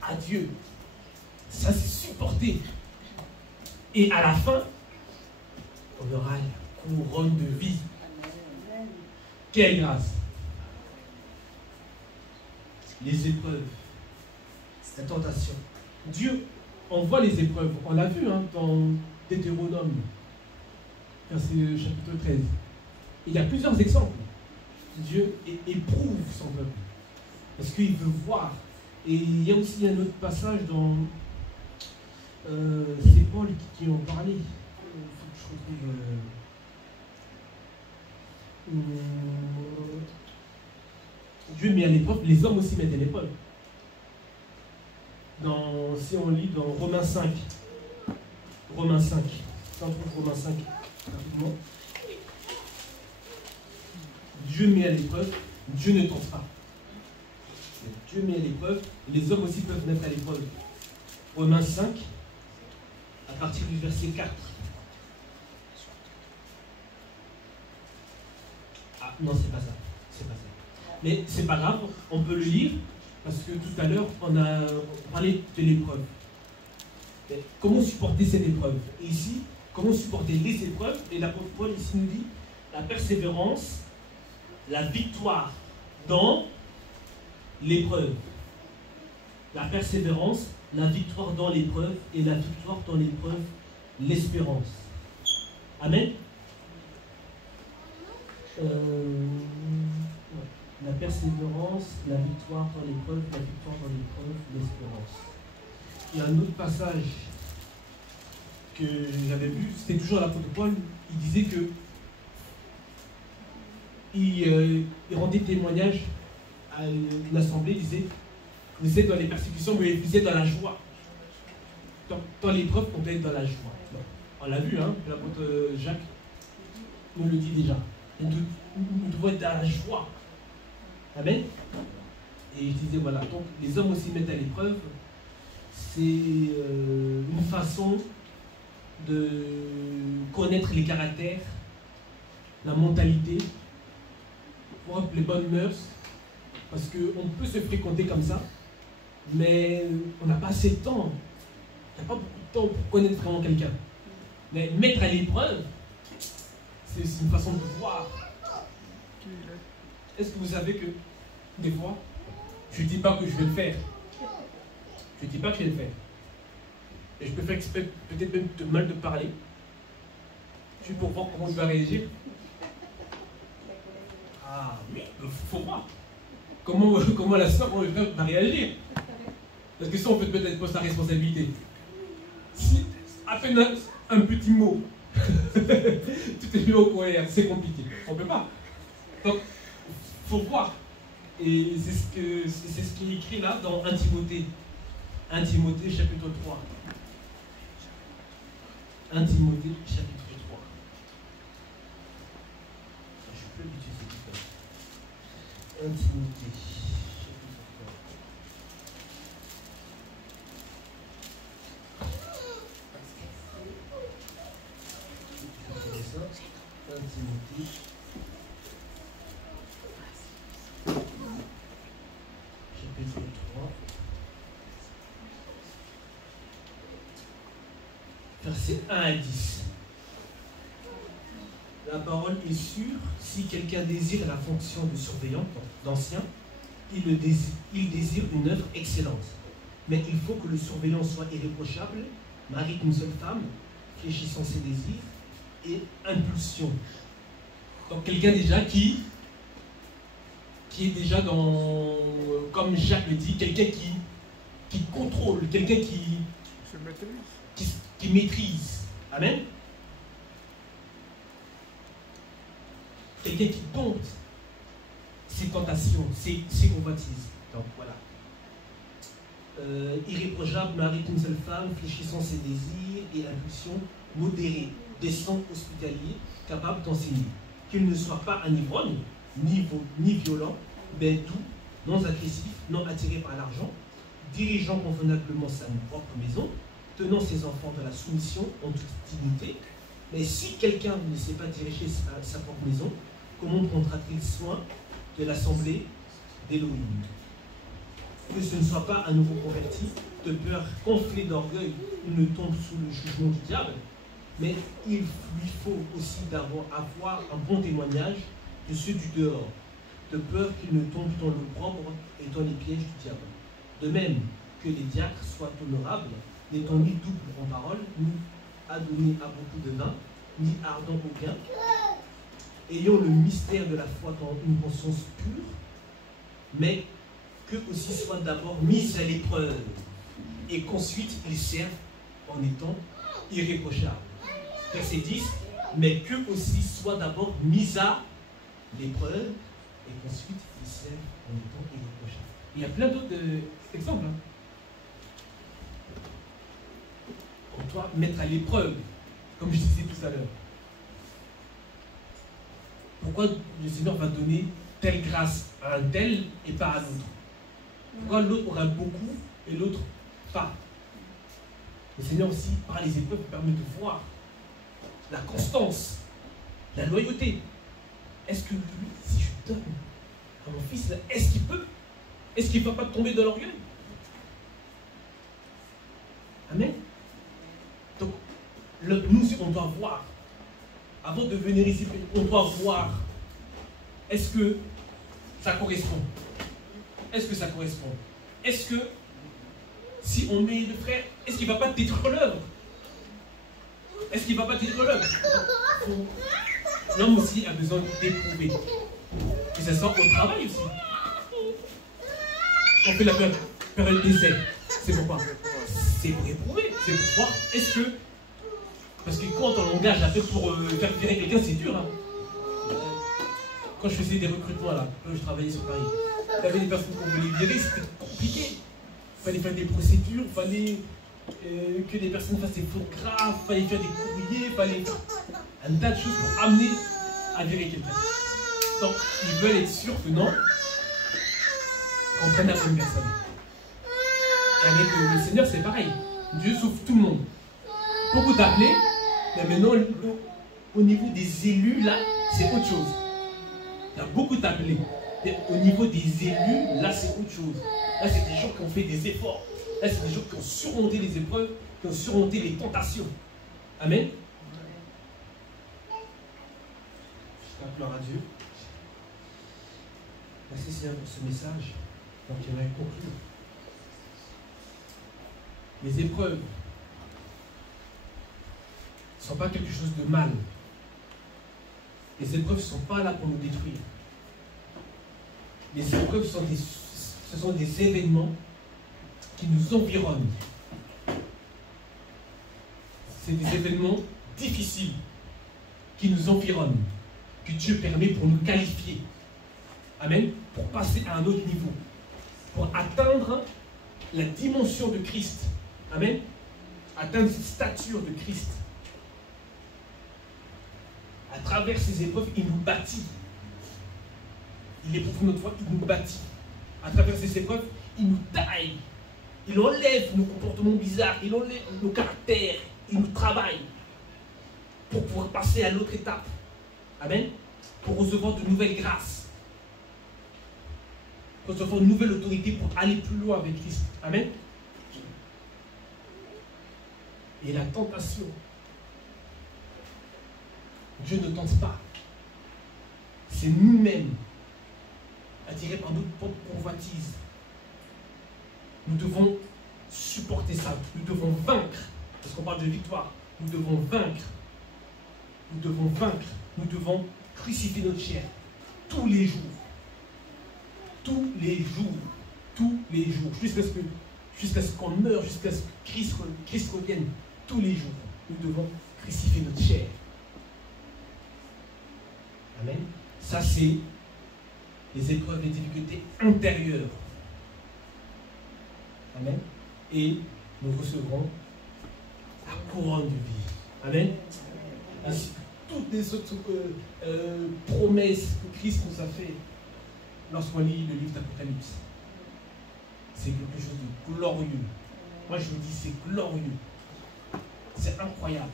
à Dieu. Ça, c'est supporter. Et à la fin, on aura la couronne de vie. Quelle grâce. Les épreuves, la tentation. Dieu envoie les épreuves. On l'a vu hein, dans Deutéronome, verset chapitre 13. Il y a plusieurs exemples. Dieu éprouve son peuple. Parce qu'il veut voir. Et il y a aussi un autre passage dans... c'est Paul qui en parlait. Il faut que je retrouve... Dieu met à l'épreuve, les hommes aussi mettent à l'épreuve. Si on lit dans Romains 5. Romains 5. Si on trouve Romains 5 rapidement. Dieu met à l'épreuve, Dieu ne tente pas. Dieu met à l'épreuve, les hommes aussi peuvent mettre à l'épreuve. Romains 5, à partir du verset 4. Ah non, c'est pas ça. C'est pas ça. Mais c'est pas grave, on peut le lire, parce que tout à l'heure, on a parlé de l'épreuve. Comment supporter cette épreuve? Et ici, comment supporter les épreuves? Et l'apôtre Paul ici nous dit la persévérance, la victoire dans l'épreuve. La persévérance, la victoire dans l'épreuve, et la victoire dans l'épreuve, l'espérance. Amen. La persévérance, la victoire dans l'épreuve, la victoire dans l'épreuve, l'espérance. Il y a un autre passage que j'avais vu, c'était toujours l'apôtre Paul, il disait que il rendait témoignage à une assemblée, il disait vous êtes dans les persécutions, mais vous êtes dans la joie. Dans l'épreuve, on doit être dans la joie. Bon, on l'a vu, hein, l'apôtre Jacques nous le dit déjà. Nous devons être dans la joie. Amen. Et je disais, voilà, donc les hommes aussi mettent à l'épreuve. C'est une façon de connaître les caractères, la mentalité, voir les bonnes mœurs. Parce qu'on peut se fréquenter comme ça, mais on n'a pas assez de temps. Il n'y a pas beaucoup de temps pour connaître vraiment quelqu'un. Mais mettre à l'épreuve, c'est une façon de voir. Est-ce que vous savez que des fois, je ne dis pas que je vais le faire. Je ne dis pas que je vais le faire. Et je peux faire exprès, peut-être même de mal de parler. Juste pour voir comment je vais réagir. Ah oui, il faut voir. Comment la soeur va réagir. Parce que ça, on peut peut-être poser la responsabilité. Si à peine un petit mot, tout est mis au coin, c'est compliqué. On ne peut pas. Donc, il faut voir. Et c'est ce qui est écrit là dans 1 Timothée. 1 Timothée chapitre 3. 1 Timothée chapitre 3. Je suis plus habitué à ce titre. 1 Timothée chapitre 3. 1 Timothée. Chapitre 3. Versets 1 à 10. La parole est sûre, si quelqu'un désire la fonction de surveillant, d'ancien, il désire une œuvre excellente. Mais il faut que le surveillant soit irréprochable, marie d'une seule femme, fléchissant ses désirs et impulsion. Donc quelqu'un déjà qui est déjà dans, comme Jacques le dit, quelqu'un qui contrôle, quelqu'un qui maîtrise. Amen. Quelqu'un qui compte ses tentations, ses convoitises. Donc voilà. Irréprochable, mari d'une seule femme, fléchissant ses désirs et impulsions, modéré, décent, hospitalier, capable d'enseigner. Qu'il ne soit pas un ivrogne, ni violent, mais doux, non agressif, non attiré par l'argent, dirigeant convenablement sa propre maison, tenant ses enfants dans la soumission en toute dignité. Mais si quelqu'un ne sait pas diriger sa propre maison, comment prendra-t-il soin de l'assemblée d'Élohim? Que ce ne soit pas un nouveau converti, de peur gonflé d'orgueil, il ne tombe sous le jugement du diable, mais il lui faut aussi avoir un bon témoignage de ceux du dehors, de peur qu'il ne tombe dans l'opprobre et dans les pièges du diable. De même que les diacres soient honorables, n'étant ni doubles en parole, ni adonnés à beaucoup de vin, ni ardents au gain, ayant le mystère de la foi dans une conscience pure, mais que aussi soient d'abord mis à l'épreuve, et qu'ensuite ils servent en étant irréprochables. Verset 10, mais que aussi soient d'abord mis à l'épreuve, et qu'ensuite ils servent en étant irréprochables. Il y a plein d'autres exemples. On doit mettre à l'épreuve, comme je disais tout à l'heure. Pourquoi le Seigneur va donner telle grâce à un tel et pas à l'autre? Pourquoi l'autre aura beaucoup et l'autre pas? Le Seigneur aussi, par les épreuves, permet de voir la constance, la loyauté. Est-ce que lui, si je donne à mon fils, est-ce qu'il peut? Est-ce qu'il ne va pas tomber dans l'orgueil? Amen. Donc, nous, on doit voir. Avant de venir ici, on doit voir. Est-ce que ça correspond? Est-ce que ça correspond? Est-ce que si on met le frère, est-ce qu'il ne va pas détruire l'œuvre? Est-ce qu'il ne va pas détruire l'œuvre? L'homme aussi a besoin d'éprouver. Et ça sort au travail aussi. On fait la période d'essai. C'est pourquoi? C'est pour éprouver. C'est pour voir. Est-ce que. Parce que quand on engage à faire pour faire virer quelqu'un, c'est dur. Hein. Quand je faisais des recrutements là, quand je travaillais sur Paris, il y avait des personnes qu'on voulait virer, c'était compliqué. Il fallait faire des procédures, il fallait que les personnes fassent des fautes graves, il fallait faire des courriers, il fallait faire un tas de choses pour amener à virer quelqu'un. Donc, ils veulent être sûrs que non, qu'on prenne la bonne personne. Et avec le Seigneur, c'est pareil. Dieu sauve tout le monde. Beaucoup d'appelés, mais maintenant, au niveau des élus, là, c'est autre chose. Il y a beaucoup d'appelés. Et au niveau des élus, là, c'est autre chose. Là, c'est des gens qui ont fait des efforts. Là, c'est des gens qui ont surmonté les épreuves, qui ont surmonté les tentations. Amen. Je gloire à Dieu. Merci Seigneur pour ce message. Donc, il y en a à conclure. Les épreuves ne sont pas quelque chose de mal. Les épreuves ne sont pas là pour nous détruire. Les épreuves ce sont des événements qui nous environnent. C'est des événements difficiles qui nous environnent, que Dieu permet pour nous qualifier. Amen. Pour passer à un autre niveau. Pour atteindre la dimension de Christ. Amen. Atteindre cette stature de Christ. À travers ces épreuves, il nous bâtit. Il éprouve notre foi, il nous bâtit. À travers ces épreuves, il nous taille. Il enlève nos comportements bizarres, il enlève nos caractères, il nous travaille pour pouvoir passer à l'autre étape. Amen. Pour recevoir de nouvelles grâces. Pour recevoir une nouvelle autorité pour aller plus loin avec Christ. Amen. Et la tentation. Dieu ne tente pas. C'est nous-mêmes, attirés par notre propre convoitise. Nous devons supporter ça. Nous devons vaincre. Parce qu'on parle de victoire. Nous devons vaincre. Nous devons vaincre. Nous devons crucifier notre chair. Tous les jours. Tous les jours. Tous les jours. Jusqu'à ce qu'on meure, jusqu'à ce que Christ revienne. Tous les jours. Nous devons crucifier notre chair. Amen. Ça, c'est les épreuves et difficultés intérieures. Amen. Et nous recevrons la couronne de vie. Amen. Ainsi que toutes les autres promesses que Christ nous a fait lorsqu'on lit le livre d'Apocalypse. C'est quelque chose de glorieux. Moi, je vous dis, c'est glorieux. C'est incroyable.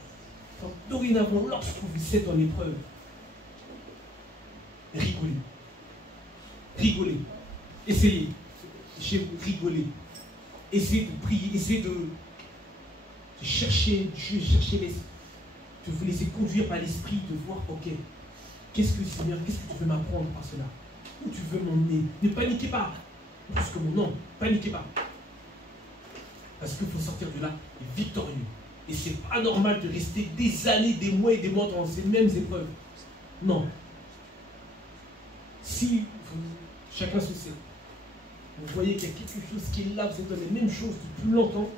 Donc, dorénavant, lorsque vous êtes en épreuve, rigolez. Rigolez. Essayez. Chez vous, rigolez. Essayez de prier. Essayez de chercher Dieu, de vous laisser conduire par l'esprit, de voir, ok, qu'est-ce que Seigneur, qu'est-ce que tu veux m'apprendre par cela? Où tu veux m'emmener? Ne paniquez pas. Parce que mon nom, paniquez pas. Parce qu'il faut sortir de là victorieux. Et c'est pas normal de rester des années, des mois et des mois dans ces mêmes épreuves. Non. Si chacun se sait, vous voyez qu'il y a quelque chose qui est là, vous êtes dans les mêmes choses depuis longtemps,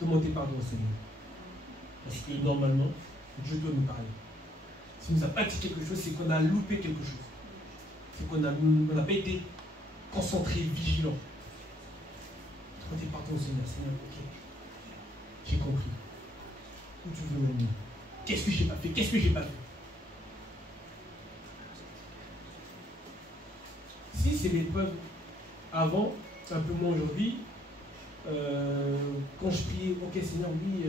demandez pardon au Seigneur. Parce que normalement, Dieu doit nous parler. S'il ne nous a pas dit quelque chose, c'est qu'on a loupé quelque chose. C'est qu'on n'a pas été concentré, vigilant. Demandez pardon au Seigneur. Seigneur, ok, j'ai compris. Où tu veux m'emmener? Qu'est-ce que j'ai pas fait? Qu'est-ce que j'ai pas fait? Si c'est l'épreuve avant, un peu moins aujourd'hui, quand je priais, ok Seigneur, oui,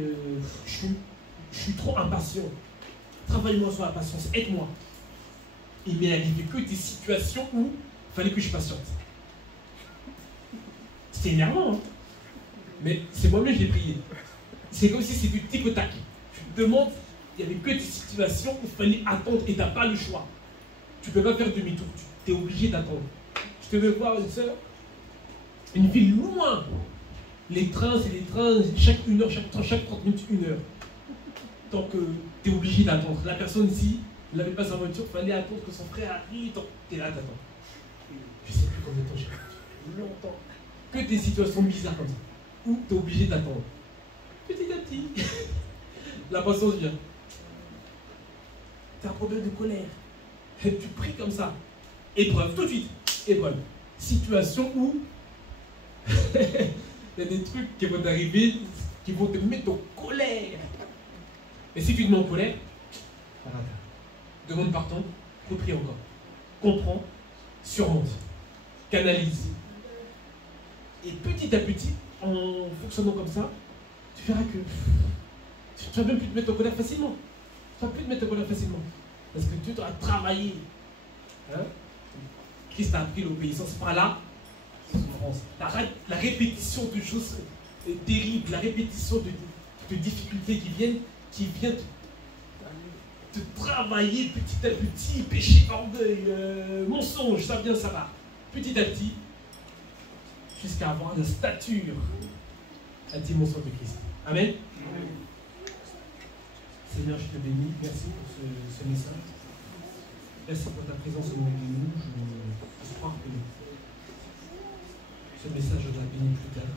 je suis trop impatient. Travaille-moi sur la patience, aide-moi. Il m'est arrivé que des situations où il fallait que je patiente. C'était énervant, hein? Mais c'est moi-même qui ai prié. C'est comme si c'était du tic au tac. Tu te demandes, il n'y avait que des situations où il fallait attendre et tu n'as pas le choix. Tu ne peux pas faire demi-tour, tu es obligé d'attendre. Je te veux voir une soeur, une ville loin. Les trains, c'est les trains, chaque 1 heure, chaque 30 minutes, 1 heure. Donc, tu es obligé d'attendre. La personne ici, elle n'avait pas sa voiture, il fallait attendre que son frère arrive. Tu es là, t'attends. Je ne sais plus combien de temps j'ai attendu. Longtemps. Que des situations bizarres comme ça, où tu es obligé d'attendre. Petit à petit, la patience vient. Tu as un problème de colère. Tu pries comme ça. Épreuve, tout de suite. Épreuve. Situation où il y a des trucs qui vont t'arriver, qui vont te mettre en colère. Et si tu te mets en colère, demande pardon, reprie encore. Comprends, surmonte, canalise. Et petit à petit, en fonctionnant comme ça, tu verras que tu vas même plus te mettre en colère facilement. Tu ne vas plus te mettre en colère facilement. Parce que tu dois travailler. Hein? Christ a appris l'obéissance par la souffrance. La répétition de choses terribles, la répétition de difficultés qui viennent te travailler petit à petit, péché, orgueil, mensonge, ça vient, ça va. Petit à petit, jusqu'à avoir la stature, la dimension de Christ. Amen. Seigneur, je te bénis. Merci pour ce message. Merci pour ta présence au milieu de nous. Je crois que ce message, je l'ai béni plus tard.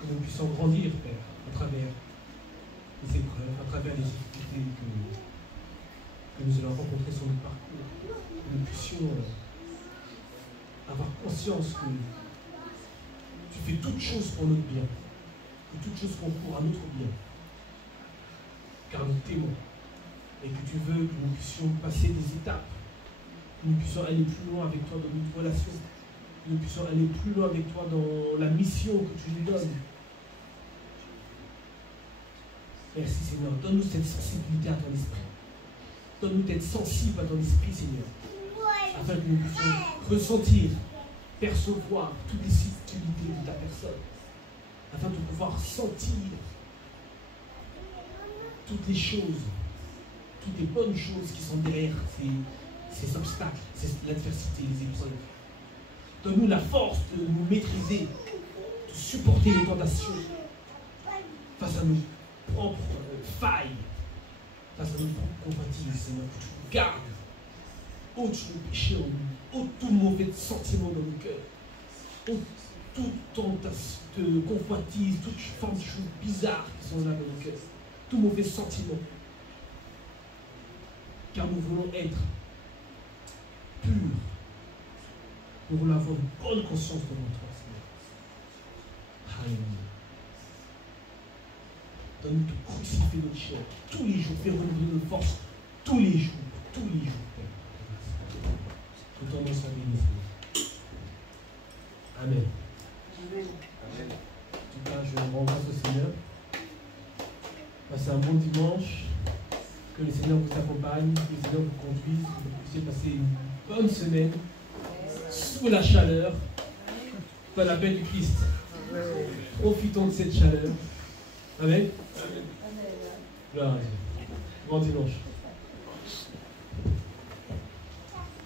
Que nous puissions grandir, Père, à travers les épreuves, à travers les difficultés que nous allons rencontrer sur notre parcours. Que nous puissions avoir conscience que tu fais toutes choses pour notre bien, que toutes choses concourent à notre bien, car nous t'aimons, et que tu veux que nous puissions passer des étapes, que nous puissions aller plus loin avec toi dans notre relation, que nous puissions aller plus loin avec toi dans la mission que tu nous donnes. Merci Seigneur, donne-nous cette sensibilité à ton esprit, donne-nous d'être sensible à ton esprit Seigneur, afin que nous puissions ressentir, percevoir toutes les subtilités de ta personne, afin de pouvoir sentir toutes les choses, toutes les bonnes choses qui sont derrière ces obstacles, l'adversité, les épreuves. Donne-nous la force de nous maîtriser, de supporter les tentations face à nos propres failles, face à nos propres convoitises, Seigneur, que tu nous gardes. Ôte le péché en nous, ôte tout mauvais sentiment dans nos cœurs, ôte toute tentation de convoitise, toute forme de choses bizarres qui sont là dans nos cœurs, tout mauvais sentiment. Car nous voulons être purs, nous voulons avoir une bonne conscience devant toi, Seigneur. Alléluia. Donne-nous de crucifier notre chair tous les jours, faire renouveler nos forces tous les jours, Père. Que ton nom soit béni, Seigneur. Amen. Amen. En tout cas, je rends grâce au Seigneur. Passez un bon dimanche. Que le Seigneur vous accompagne, que le Seigneur vous conduise, que vous puissiez passer une bonne semaine sous la chaleur, dans la paix du Christ. Profitons de cette chaleur. Amen. Gloire à Dieu. Bon dimanche.